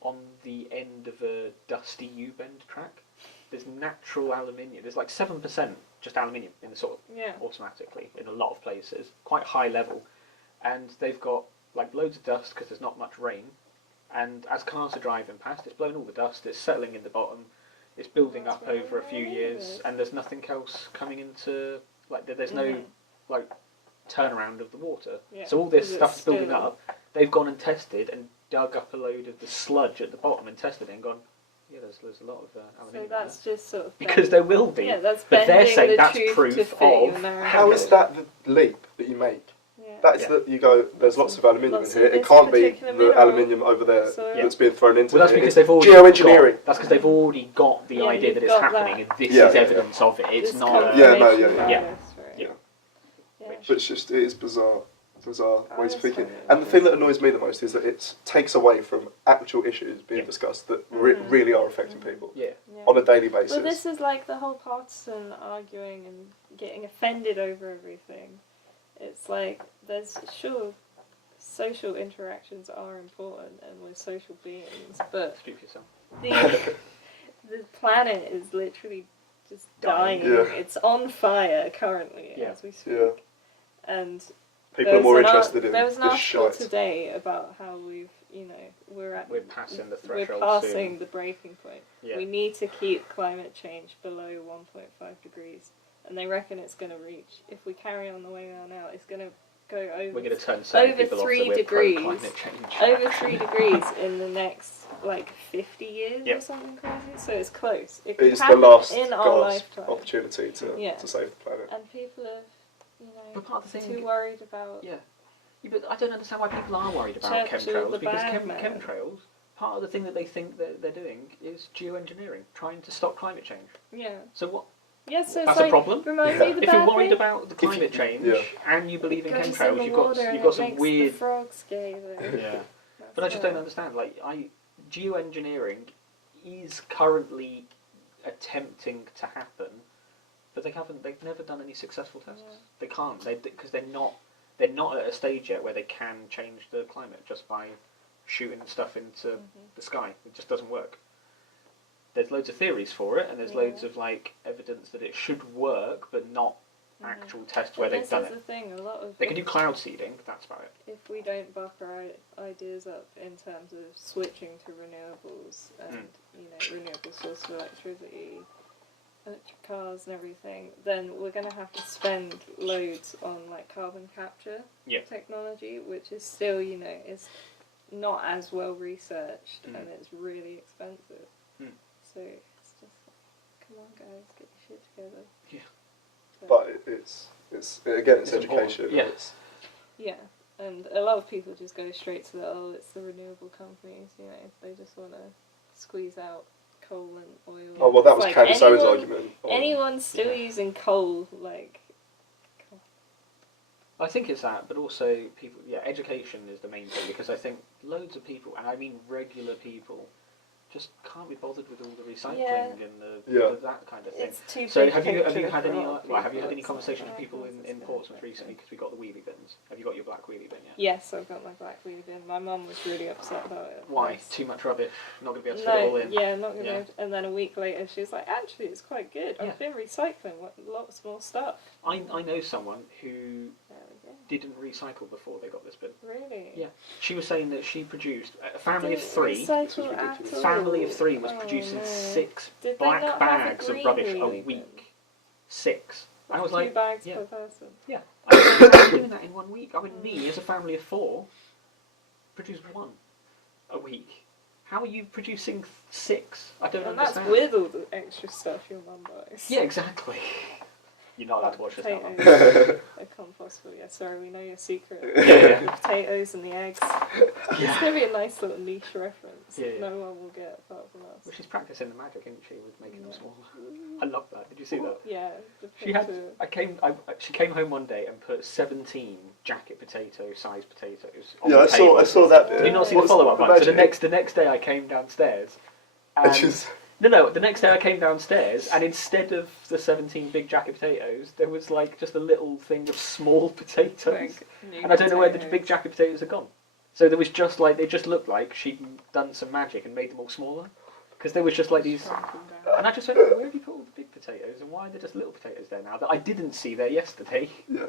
on the end of a dusty U-bend track. There's natural aluminium. There's like 7% just aluminium in the soil Yeah. automatically in a lot of places, quite high level, and they've got like loads of dust because there's not much rain. And as cars are driving past, it's blowing all the dust, it's settling in the bottom, it's building That's up over a really few years, weird. and there's nothing else coming into, like, there's no, Mhm. like, turnaround of the water. Yeah, So all this 'cause it's stuff's building still- up, they've gone and tested and dug up a load of the sludge at the bottom and tested it and gone, yeah, there's a lot of So aluminium in that's there. just sort of Because there will be. Yeah, that's but they're bending saying the that's truth proof to fit of your narrative. How is that the leap that you make? Yeah. That's Yeah. that you go. There's lots of aluminium Lots in here. of It this can't be particular the mineral. aluminium over there So- that's being thrown into Well, that's it. because It's they've already geoengineering. That's because they've already got the Yeah, idea you've that it's got happening, that. and this Yeah, is yeah, evidence of it. It's This not. Yeah, no, confirmation yeah, yeah. bias, right. Yeah. Yeah. But it's just it is bizarre. bizarre ways of that's thinking. funny. And the thing that annoys me the most is that it takes away from actual issues being Yeah. discussed that Mhm. really are affecting people Yeah. Yeah. on a daily basis. Well, this is like the whole partisan arguing and getting offended over everything. It's like there's sure social interactions are important and we're social beings, but Speak for yourself. the planet is literally just dying. Dying. Yeah. It's on fire currently Yeah. as we speak. Yeah. And People are more there interested in there was an this article shite. today about how we're passing the we're threshold passing soon. the breaking point. Yeah. We need to keep climate change below 1.5 degrees, and they reckon it's going to reach. If we carry on the way we are now, it's going to go over. We're going to turn certain over people off 3 that we're degrees. pro-climate change. Over 3 degrees in the next 50 years Yep. or something crazy. So it's close. It It could is the happen last in our gasp lifetime. opportunity to Yeah. save the planet. And people are, But part of the thing, too worried about. yeah. But I don't understand why people are worried about Churchill, the chemtrails, because bad man. chemtrails, part of the thing that they think that they're doing is geoengineering, trying to stop climate change. Yeah. So what? Yes, so That's it's a like, problem. reminds me of the If you're bad worried bit. about the climate change yeah. and you believe in Goes chemtrails, the you've got water and you've got it some makes weird. The frogs gay though. Yeah. That's But I just don't right. understand. Geoengineering is currently attempting to happen, but they've never done any successful tests. Yeah. They can't. Because they're not at a stage yet where they can change the climate just by shooting stuff into the sky. It just doesn't work. There's loads of theories for it, and there's Yeah. loads of evidence that it should work, but not actual tests where And they've done this is it. the thing. A lot of They can do cloud seeding. That's about it. if we don't buck our ideas up in terms of switching to renewables and renewable source of electricity, electric cars and everything, then we're going to have to spend loads on carbon capture Yeah. technology, which is still is not as well researched and it's really expensive. So it's just come on guys, get your shit together. Yeah. But it's again, it's It's important. education. Yeah. It's, Yeah, and a lot of people just go straight to it's the renewable companies, they just want to squeeze out coal and oil. oh well, that It's was like Candace Owens' anyone- argument. Anyone's still Yeah. using coal, I think it's that, but also people. Yeah, education is the main thing, because I think loads of people, and I mean regular people, just can't be bothered with all the recycling Yeah. and that kind of thing. it's too So big have you picture had for any a lot of have you had people. any It's conversations with like, people how's this in gonna Portsmouth affect recently, me? because we got the wheelie bins? Have you got your black wheelie bin yet? Yes, I've got my black wheelie bin. My mum was really upset about it. at Why? first. Too much rubbish. Not going to be able to fit it all No, in. yeah, not gonna. Yeah. Be able to- And then a week later, she was like, "Actually, it's quite good. Yeah. I've been recycling lots more stuff." I know someone who There we go. didn't recycle before they got this bin. Really? Yeah. She was saying that she produced a family of Didn't three. recycle This is at ridiculous. all. Family of three was Oh, producing no. 6 Did they black not have a bags of green rubbish a wheelie bin? week. 6. I was 2 like, bags yeah. per person. yeah. I was like, how are you doing that in 1 week? I mean, me as a family of 4 produce 1 a week. How are you producing 6? I don't And that's understand. with all the extra stuff your mum buys. Yeah, exactly. You're not allowed to watch this now. Mum. Potatoes. They're compostable. Yeah, sorry, we know your secret. Yeah. The potatoes and the eggs. It's Yeah. going to be a nice little niche reference. Yeah, yeah. No one will get apart from us. Well, she's practicing the magic, isn't she, with making them Yeah. smaller. I love that. Did you see that? Yeah. She had. She came home one day and put 17 jacket potato sized potatoes on yeah, the I table. saw that bit. Did you not see the What's follow-up one? So the magic? next day I came downstairs, And and she's- no, the next day I came downstairs, and instead of the 17 big jacket potatoes, there was just a little thing of small potatoes, and I don't know where the big jacket potatoes had gone. So there was just they just looked like she'd done some magic and made them all smaller, because there was just these. And I just went, where have you put all the big potatoes, and why are there just little potatoes there now that I didn't see there yesterday? Yeah.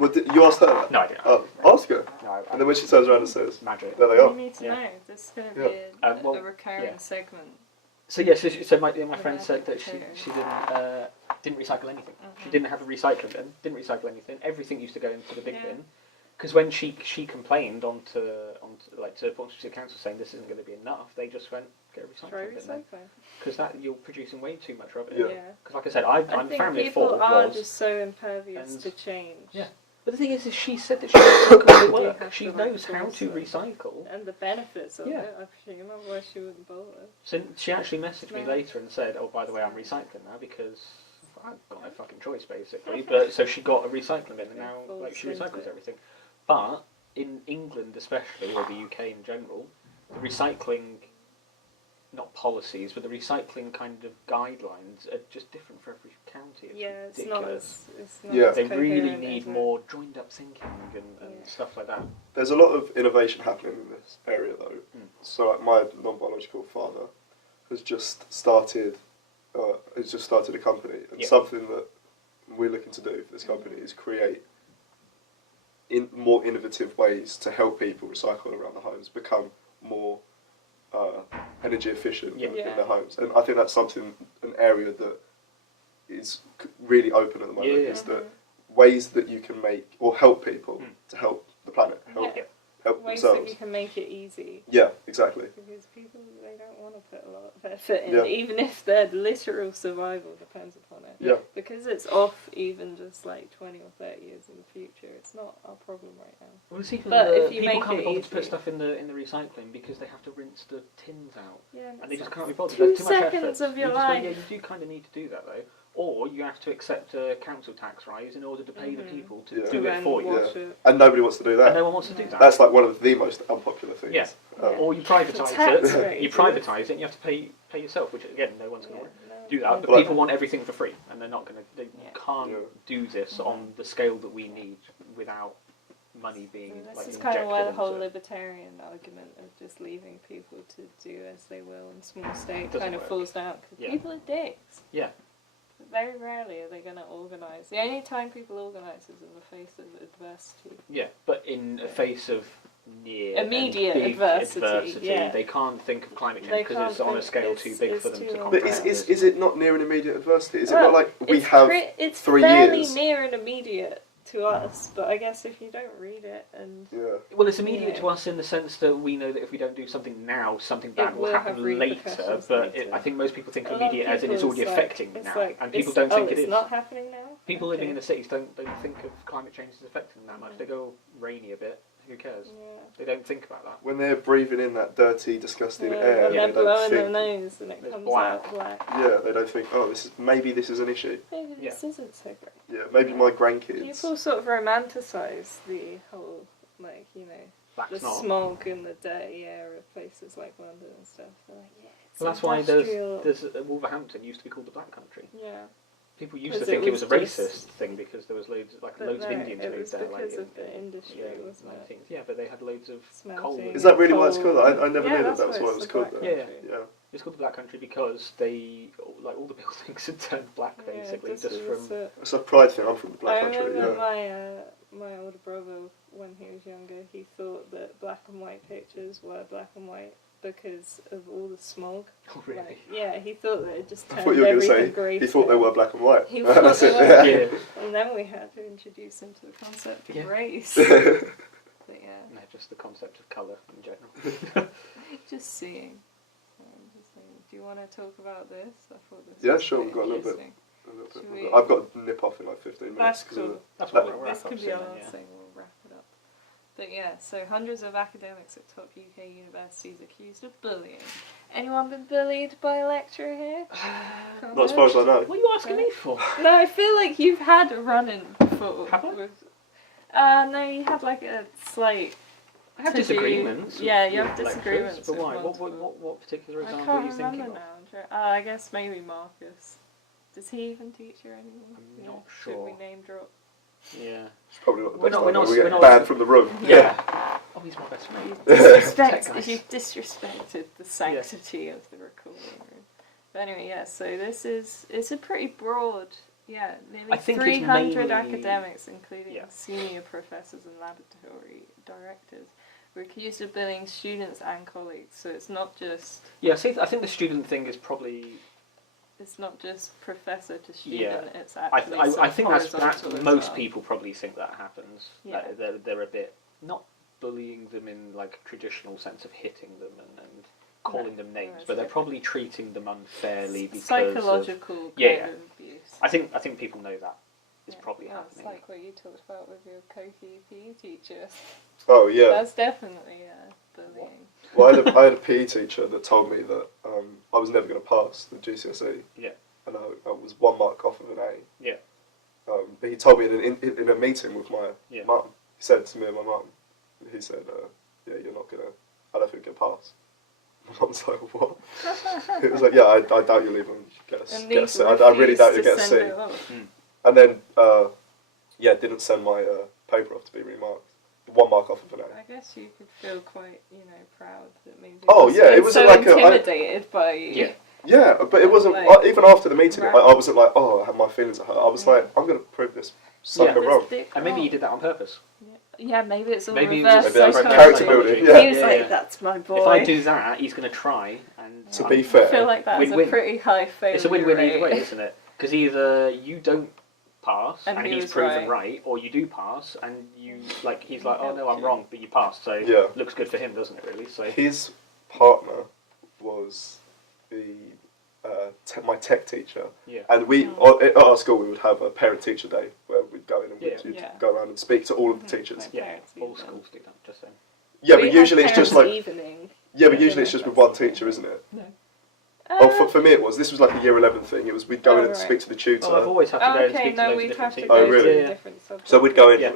Well, you asked her that? No, I didn't. Ask her. No, And then when she turns around and says, magic. there they You are. need to Yeah. know. This is going to Yeah. be Well, a recurring yeah. segment. So yes, so my friend magic said that she didn't recycle anything. She didn't have a recycling bin. Didn't recycle anything. Everything used to go into the big Yeah. bin. Because when she complained to Portsmouth City Council saying this isn't going to be enough, they just went get a Try recycling bin. then. recycling. Because you're producing way too much rubbish. Yeah. Because like I said, I'm I a think family of people 4 are was. just so impervious and- to change. Yeah. But the thing is she said that she knows how to You work. have She to, knows how source to it. recycle. And the benefits of Yeah. it, I presume, otherwise she wouldn't bother. So she actually messaged me Yeah. later and said, "Oh, by the way, I'm recycling now because I've got no fucking choice, basically." But so she got a recycling bin, and now Full she into recycles it. everything. But in England especially, or the UK in general, the recycling, not policies, but the recycling kind of guidelines are just different for every county. It's ridiculous. It's not Yeah. as They really coherent, need is it? more joined up thinking and Yeah. stuff like that. There's a lot of innovation happening in this area, though. Mm. So, like, my non-biological father has just started a company, and Yeah. something that we're looking to do for this company is create more innovative ways to help people recycle around the homes, become more energy efficient Yeah. in Yeah. their homes. And I think that's an area that is really open at the moment, Yeah. is that ways that you can make or help people Mm. to help the planet, Yeah. help Ways that themselves. you can make it easy. Yeah, exactly. Because people, they don't want to put a lot of effort in, Yeah. even if their literal survival depends upon it. Yeah. Because it's off even just like 20 or 30 years in the future. It's not our problem right now. Well, see, But if you people make can't be it bothered to put easy. stuff in the recycling because they have to rinse the tins out, Yeah, and they just can't be it's bothered. 2 There's too much seconds effort. of your You just go, life. yeah, you do kind of need to do that though, or you have to accept a council tax rise in order to pay the Mhm. people to Yeah. To do it then for you. wash Yeah. it. And nobody wants to do that. And no one wants to do No. that. That's like one of the most unpopular things. Yeah. Yeah. Or you The privatise tax it. rate You is- privatise it, and you have to pay yourself, which again, no one's going to Yeah, no, do that. But Well, people want everything for free, and they're not going to. They Yeah. can't Yeah. do this on the scale that we need without money being And this like is injected kind of why the into whole it. libertarian argument of just leaving people to do as they will in small state Doesn't kind of work. falls down because Yeah. people are dicks. Yeah. Very rarely are they going to organise. The only time people organise is in the face of adversity. Yeah, but in the face of near Immediate and big adversity, yeah. they can't think of climate They change because can't it's on a think- scale it's- too big it's for them too to long. But comprehend. is it not near an immediate adversity? Is it Well, not like we it's have it's 3 fairly years? near and immediate to us, but I guess if you don't read it and Yeah. Well, it's immediate Yeah. to us in the sense that we know that if we don't do something now, something bad will will happen have later. repercussions But later. I think most people think a lot of immediate as in it's people, already it's affecting like, now, it's like, and people it's- don't think it it's is. not happening now. People living in the Okay. cities don't think of climate change as affecting them that much. Yeah. They go rainy a bit. Who cares? Yeah. They don't think about that. When they're breathing in that dirty, disgusting Yeah, air, when Yeah. they're they don't blowing their think. nose and it It's comes black. out black. Yeah, they don't think. Oh, maybe this is an issue. Maybe this isn't so great. Yeah, maybe my grandkids. People sort of romanticize the whole, like, the Black's not. smog and the dirty air of places like London and stuff. They're like, yeah, it's Well, that's why industrial. there's Wolverhampton used to be called the Black Country. Yeah, People used to 'Cause think it was a just- racist thing because there was loads but of no, Indians it moved was there. because like, of the industry, wasn't it? 19th. Yeah, but they had loads of coal. Smelting. Is that really why it's coal. called that? I never Yeah, knew that's that was why why it it's was the called Black that. Yeah. Country. Yeah. It's called the Black Country because they, like, all the buildings had turned black Yeah, basically, this just was from. it. It's a pride thing. I'm from the Black I Country. remember Yeah. my older brother, when he was younger, he thought that black and white pictures were black and white because of all the smog. Oh, really? Like, yeah, he thought that it just I turned thought you were going to everything say grey. he thought they were black and white. He thought That's they it. were. Yeah. And then we had to introduce him to the concept of Yeah. race. But yeah, No, just the concept of colour in general. just seeing. Do you want to talk about this? I thought this Yeah, was sure, quite we've got a little bit. interesting. Should we- I've got to nip off in like 15 minutes. That's 'cause of cool. That's That- what we'll This wrap up could be soon our then, last yeah. thing, we'll wrap it up. But yeah, so hundreds of academics at top UK universities accused of bullying. Anyone been bullied by a lecturer here? Not as far as I know. What are you asking me for? No, I feel like you've had a run-in before. Have I? With, no, you had like a slight... I have to do- disagreements. Yeah, you have with lecturers, disagreements. But with why? one What, to what, one. what particular I example are you can't thinking remember of? now. I guess maybe Marcus. Does he even teach you anymore? I'm Yeah. not Should we sure. name drop? Yeah. It's probably not the We're best not- we're idea. not- We we're get not- banned from the room. Yeah. Oh, he's my best friend. You've disrespected the sanctity of the recording room. But anyway, yeah, so it's a pretty broad, nearly I think it's 300 mainly- academics, including Yeah. senior professors and laboratory directors, were accused of bullying students and colleagues. So it's not just I think the student thing is probably. professor to student. Yeah. It's I actually think that's horizontal as most well. people probably think that happens. Yeah. They're a bit not bullying them in like a traditional sense of hitting them and calling them names, it's but they're different. probably treating them unfairly because of, Psychological kind Yeah. of abuse. I think people know that is Yeah. probably Well, it's happening. like what you talked about with your Kofi PE teacher. Oh yeah. That's definitely bullying. Well, I had a PE teacher that told me that I was never going to pass the GCSE. Yeah. And I was 1 mark off of an A. Yeah. But he told me in a meeting with my Yeah. mum said to me and my mum, he said, yeah, you're not gonna, I don't think you're gonna pass. My mum's like, what? It was like, yeah, I doubt you'll even get a C. I really doubt you'll get a C. And then, didn't send my paper off to be remarked. 1 mark off of an A. I guess you could feel quite, proud that maybe. It wasn't so like intimidated by you. Yeah, but it wasn't like, even after the meeting. I wasn't like, oh, I had my feelings hurt. I was like, I'm gonna prove this sucker wrong. And maybe you did that on purpose. Yeah, maybe it's all Maybe reverse. that was psychology. character building. Yeah. He was like, "That's my boy." If I do that, he's going to try. And To be I fair, feel like that's Win-win. a pretty high failure it's a win-win rate. either way, isn't it? Because either you don't pass And and he he's was proven right. right, or you do pass and he's like, oh no, helped I'm you. wrong, but you passed, so Yeah. looks good for him, doesn't it? Really. So his partner was the my tech teacher, yeah. and we at our school we would have a parent-teacher day where we'd go in and you'd go around and speak to all of the teachers. Like Yeah, parents all evening. schools do that. Just saying. Yeah, We but had usually it's just parents' like evening. but usually it's just with one teacher, isn't it? No. For me it was. This was like a year 11 thing. It was we'd go in and right. speak to the tutor. Oh, I've always had to go and Okay, speak to no, loads we of different have to teachers. go Oh, really? to Yeah. different subjects. So we'd go in. Yeah.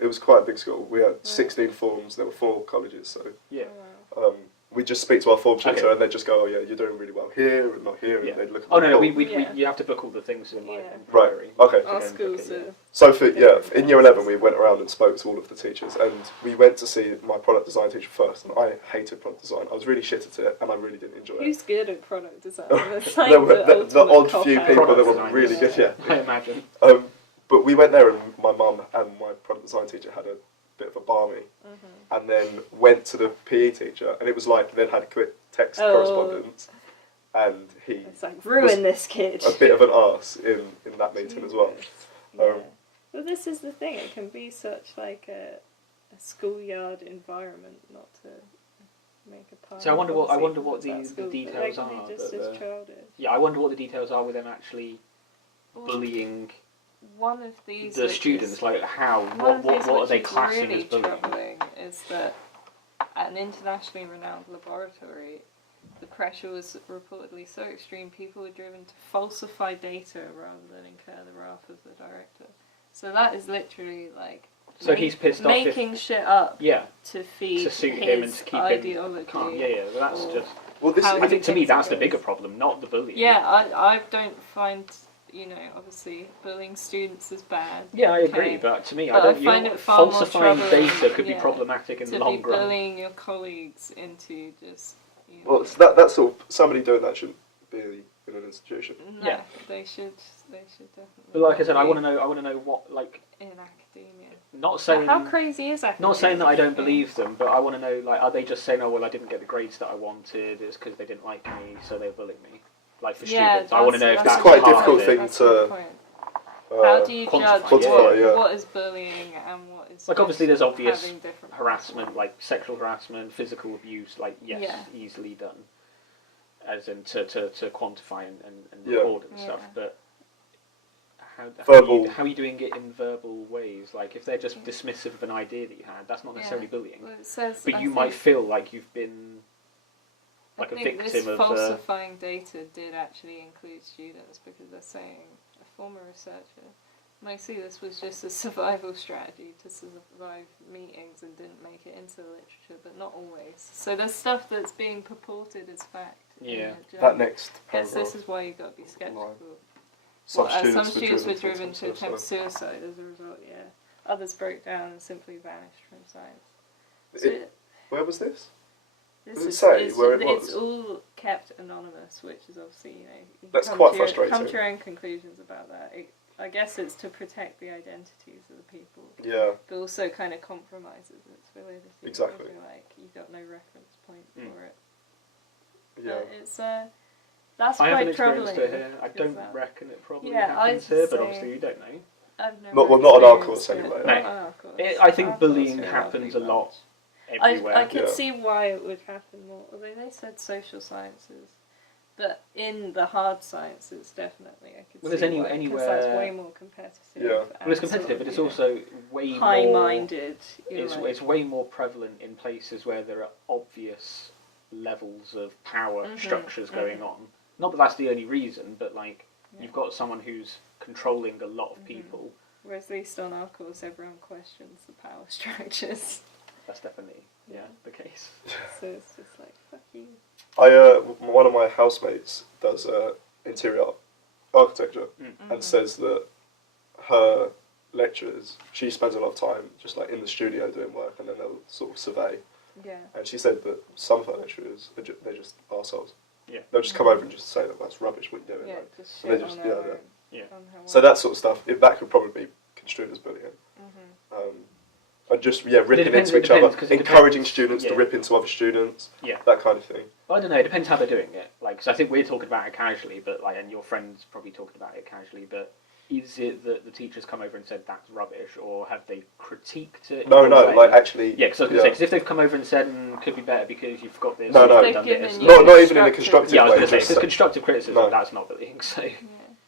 It was quite a big school. We had 16 forms. There were 4 colleges, so Yeah. Oh, wow. we'd just speak to our form tutor, Okay. and they'd just go, "Oh yeah, you're doing really well here and not here," Yeah. and they'd look. At Oh the no, form. Yeah. you have to book all the things in like Yeah. in Right, Priory. okay. To Our go and book schools it, are. So in year 11 we went around and spoke to all of the teachers, and we went to see my product design teacher first, and I hated product design. I was really shit at it, and I really didn't enjoy it. Who's good at product design? It's like There were the the ultimate odd few cop-out. people that Product were design, really yeah. good, yeah. I imagine. But we went there, and my mum and my product design teacher had a bit of a barmy, and then went to the PE teacher, and it was like they'd had quick text correspondence, and he It's like, ruin this kid. a bit of an arse in that meeting as well. Yeah. Well, this is the thing. It can be such like a schoolyard environment, not to make a pun. So I wonder what obviously, the that's school, but details they can are. be just that as the- childish. Yeah, I wonder what the details are with them actually Well, bullying one of these the which students. is- Like how? one of these What are which they is classing really as bullying? troubling is that at an internationally renowned laboratory, the pressure was reportedly so extreme people were driven to falsify data rather than incur the wrath of the director. So that is literally like So he's pissed off if- making shit up Yeah, to feed to suit his him and to keep him ideology. calm. Yeah, that's or- just. Well, this How I think to me things that's the goes. bigger problem, not the bullying. Yeah, I don't find, obviously bullying students is bad. Yeah, I agree, Okay. but to me, But I I don't. find it far more falsifying troubling, data could be yeah, problematic in to the be long run. bullying your colleagues into just. Well, so that's all. Somebody doing that shouldn't be in an institution. No, Yeah. they should definitely. But like I said, I not want to know what like. be in academia. Not saying. How crazy is academia? Not saying that I don't believe them, but I want to know, like, are they just saying, oh, well, I didn't get the grades that I wanted, it's because they didn't like me, so they bullied me? Like, for students. I want to know if It's that's quite a part difficult of thing it. That's a good point. How Uh, do you quantify, judge yeah. what is bullying and what is Like, just obviously there's obvious having different harassment, like sexual harassment, physical abuse, like, yes, Yeah. easily done. As in to quantify and Yeah. record and Yeah. stuff, but Verbal. how are you doing it in verbal ways? Like, if they're just dismissive of an idea that you had, that's not necessarily bullying. Well, it says, But I you think- might feel like you've been like I a think victim this of falsifying data did actually include students because they're saying a former researcher. Mostly this was just a survival strategy to survive meetings and didn't make it into the literature, but not always. So there's stuff that's being purported as fact. Yeah. that next Guess paragraph. this is why you've got to be sceptical. Some Some students students were to driven to attempt suicide. suicide as a result, yeah. Others broke down and simply vanished from science. It- Where was this? This Does it is- say it's, where it it's was? all kept anonymous, which is obviously, you That's come quite to your- frustrating. Come to your own conclusions about that. I guess it's to protect the identities of the people, Yeah. but also kind of compromises its validity. Exactly. Because you're like, you've got no reference point for it. Yeah. But it's, that's I quite haven't experienced troubling. it here. I because don't that- reckon it probably Yeah, I'd happens here, but say- obviously you don't know. I've never Not on our experienced course it. anyway. No. Not on our course. I think Our course bullying we're happens a lucky lot bunch. everywhere. I could Yeah. see why it would happen more. Although they said social sciences, but in the hard sciences, definitely I could Well, see there's why, 'cause anywhere- that's way more competitive. Yeah. Well, it's and competitive, sort but of, it's you know, also way more. high-minded. It's way more prevalent in places where there are obvious levels of power Mhm, structures going mhm. on. Not that that's the only reason, but like Yeah. you've got someone who's controlling a lot of Mhm. people, Whereas at least on our course, everyone questions the power structures. That's definitely the case. So it's just like, fuck you. One of my housemates does interior architecture Mm. and says that her lecturers, she spends a lot of time just like in the studio doing work, and then they'll sort of survey. Yeah. And she said that some of her lecturers, they're just arseholes. Yeah. They'll just come over and just say that that's rubbish what you're doing. Yeah, like. just And they shit just- on yeah, our yeah. own. Yeah. on her So own. that sort of stuff, that could probably be construed as bullying. And just ripping depends- into it each other, depends, 'cause it encouraging depends. students to Yeah. rip into other students, Yeah. that kind of thing. Well, I don't know. It depends how they're doing it. Like, 'cause I think we're talking about it casually, but like, and your friends probably talking about it casually. But is it that the teachers come over and said that's rubbish, or have they critiqued it? No, in a no, way? like actually. Yeah, because I was going to say, 'cause if they've come over and said could be better because you've got this, No, or no. you've They've done given this. you Not even in a constructive Yeah, I was way. going to say, if just- there's constructive criticism, No. that's not bullying. So Yeah.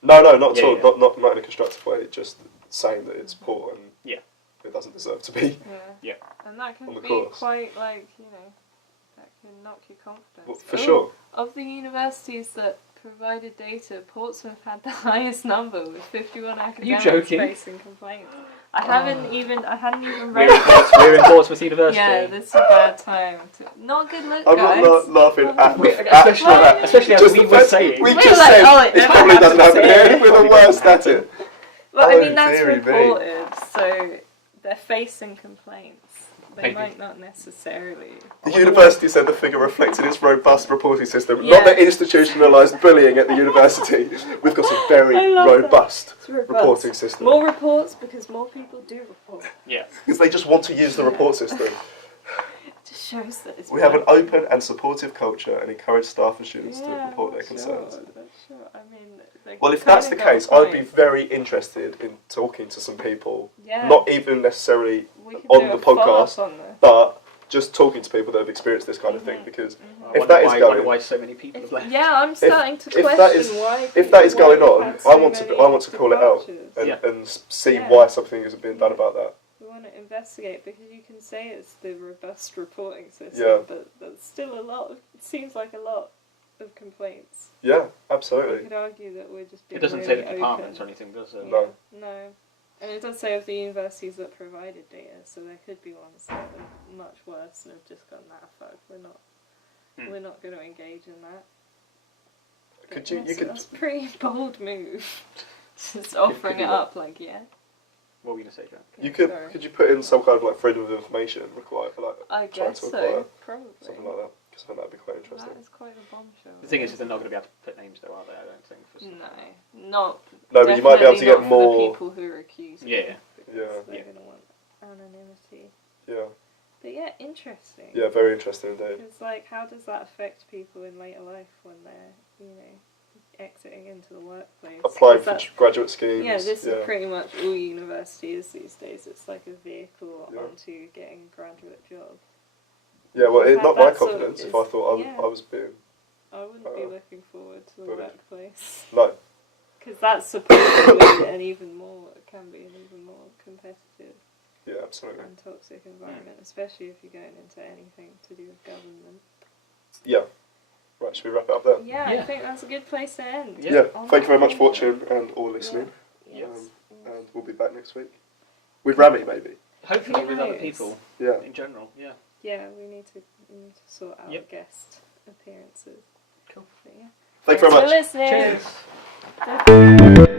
No, not at Yeah, all. yeah. Not in a constructive way. Just saying that it's poor and Yeah. it doesn't deserve to be. Yeah. And that can On the be course. quite like, that can knock your confidence. Well, for Oh, sure. Of the universities that provided data, Portsmouth had the highest number with 51 academics joking? facing complaints. I hadn't even we're read in Portsmouth, we're in Portsmouth University. Yeah, this is a bad time. Not good look, I'm guys. not laughing at We- the especially, at- especially as just we the were fact- saying. We We're just like, said oh, it it never probably doesn't happens happen here. here. We're Probably the worst doesn't at it. But I Oh, mean, that's dearie me. reported, so they're facing complaints. They Maybe. might not necessarily. The university said the figure reflected its robust reporting system, Yeah. not the institutionalised bullying at the university. We've got a very I love that. robust It's robust. reporting system. More reports because more people do report. Yeah. Because they just want to use the report system. It just shows that it's We have an working. open and supportive culture and encourage staff and students to Yeah, report their sure, concerns. sure. I mean, they Well, if kinda that's the got a case, I'd be point. very interested in talking to some people, Yeah. not even necessarily We could on do the a follow-up podcast, on this. but just talking to people that have experienced this kind of thing. Mhm. Because I If wonder that is why, going- wonder why so many people have left. Yeah, I'm starting to if question that is- why. if that is why going we've on, had I so want to many call it out departures. and, Yeah. and see Yeah. why something isn't being done about that. We want to investigate because you can say it's the robust reporting system, Yeah. but there's still a lot. It seems like a lot of complaints. Yeah, You absolutely. could argue that we're just being It doesn't really say the open. departments or anything, does it? No. No. And it does say of the universities that provided data, so there could be ones that are much worse and have just gone, nah, fuck, we're not going to engage in that. Could you? You That's- could. That's a pretty bold move. Just offering be it what? up, like, yeah. What were you going to say, Jack? You could. Sorry. Could you put in some kind of like freedom of information required for like I trying guess to so, acquire probably. something like that? Because I think that'd be quite interesting. That is quite a bombshell. The thing is they're not going to be able to put names though, are they? I don't think. For some- No, not. No, but you might be able to definitely get not for more. the people who are accused. Yeah. Because Yeah. They're Yeah. going to want anonymity. Yeah. But yeah, interesting. Yeah, very interesting indeed. Because, like, how does that affect people in later life when they're, exiting into the workplace? Applying 'Cause for that's- graduate schemes. Yeah, this is pretty much all universities these days. It's like a vehicle Yeah. onto getting a graduate job. Yeah, well, it's That- not my that sort of confidence if is- I thought yeah. I was being. I wouldn't be looking forward to the bullied. workplace. No. Because that's supposedly an even more, it can be an even more competitive Yeah, absolutely. and toxic environment, especially if you're going into anything to do with government. Yeah. Right, should we wrap it up there? Yeah, I Yeah. think that's a good place to end. Yeah. Yeah. On Thank you very that much for note. watching and or listening. Yes. And we'll be back next week with Rami, maybe. Hopefully with other Nice. people Yeah. in general. Yeah. Yeah, we need to sort out Yep. guest appearances. Cool. But yeah. Thank you very Thanks much. for listening. Cheers.